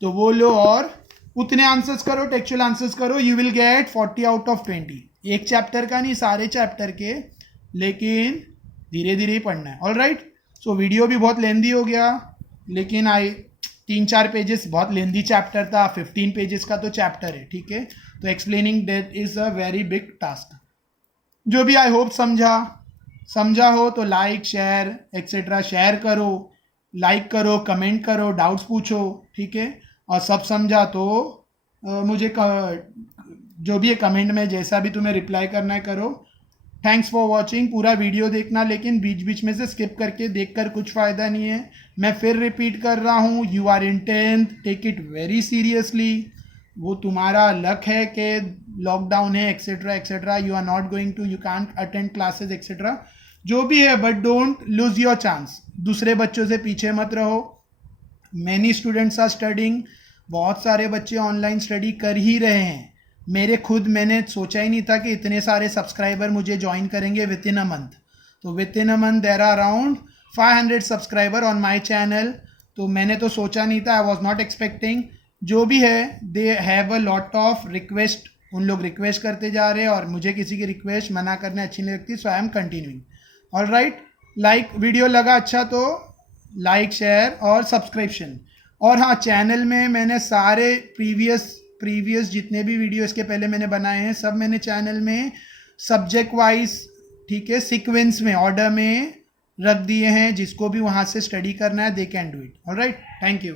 तो वो लो और उतने आंसर्स करो, टेक्सचुअल आंसर्स करो, you will get 40 out of 20। एक चैप्टर का नहीं, सारे चैप्टर के, लेकिन धीरे धीरे ही पढ़ना है। ऑल राइट, सो वीडियो भी बहुत लेंदी हो गया, लेकिन 3-4 पेजेस बहुत लेंदी चैप्टर था, 15 पेजेस का तो चैप्टर है, ठीक है। तो explaining that is a very big task. जो भी आई होप समझा हो तो लाइक शेयर एक्सेट्रा शेयर करो, लाइक करो, कमेंट करो, डाउट्स पूछो, ठीक है। और सब समझा तो मुझे जो भी है कमेंट में जैसा भी तुम्हें रिप्लाई करना है करो। Thanks for watching. पूरा वीडियो देखना, लेकिन बीच बीच में से स्किप करके देखकर कुछ फ़ायदा नहीं है। मैं फिर रिपीट कर रहा हूँ, you are in 10th, take it very seriously. वो तुम्हारा लक है कि लॉकडाउन है etcetera etcetera, you are not going to, you can't attend classes etcetera, जो भी है, but don't lose your chance. दूसरे बच्चों से पीछे मत रहो। मैनी स्टूडेंट्स आर स्टडिंग, बहुत सारे बच्चे ऑनलाइन स्टडी कर ही रहे हैं। मैंने सोचा ही नहीं था कि इतने सारे सब्सक्राइबर मुझे ज्वाइन करेंगे विद इन अ मंथ। तो within a month there are around 500 subscriber on my channel. तो मैंने तो सोचा नहीं था, आई वॉज नॉट एक्सपेक्टिंग। जो भी है, they have a lot of request, उन लोग रिक्वेस्ट करते जा रहे हैं और मुझे किसी की रिक्वेस्ट मना करने अच्छी नहीं लगती, so I am continuing. All right, like video लगा अच्छा तो लाइक शेयर और सब्सक्रिप्शन। और हाँ, चैनल में मैंने सारे प्रीवियस जितने भी वीडियो इसके पहले मैंने बनाए हैं, सब मैंने चैनल में सब्जेक्ट वाइज, ठीक है, सीक्वेंस में, ऑर्डर में रख दिए हैं। जिसको भी वहाँ से स्टडी करना है, they can do it. Alright, thank you.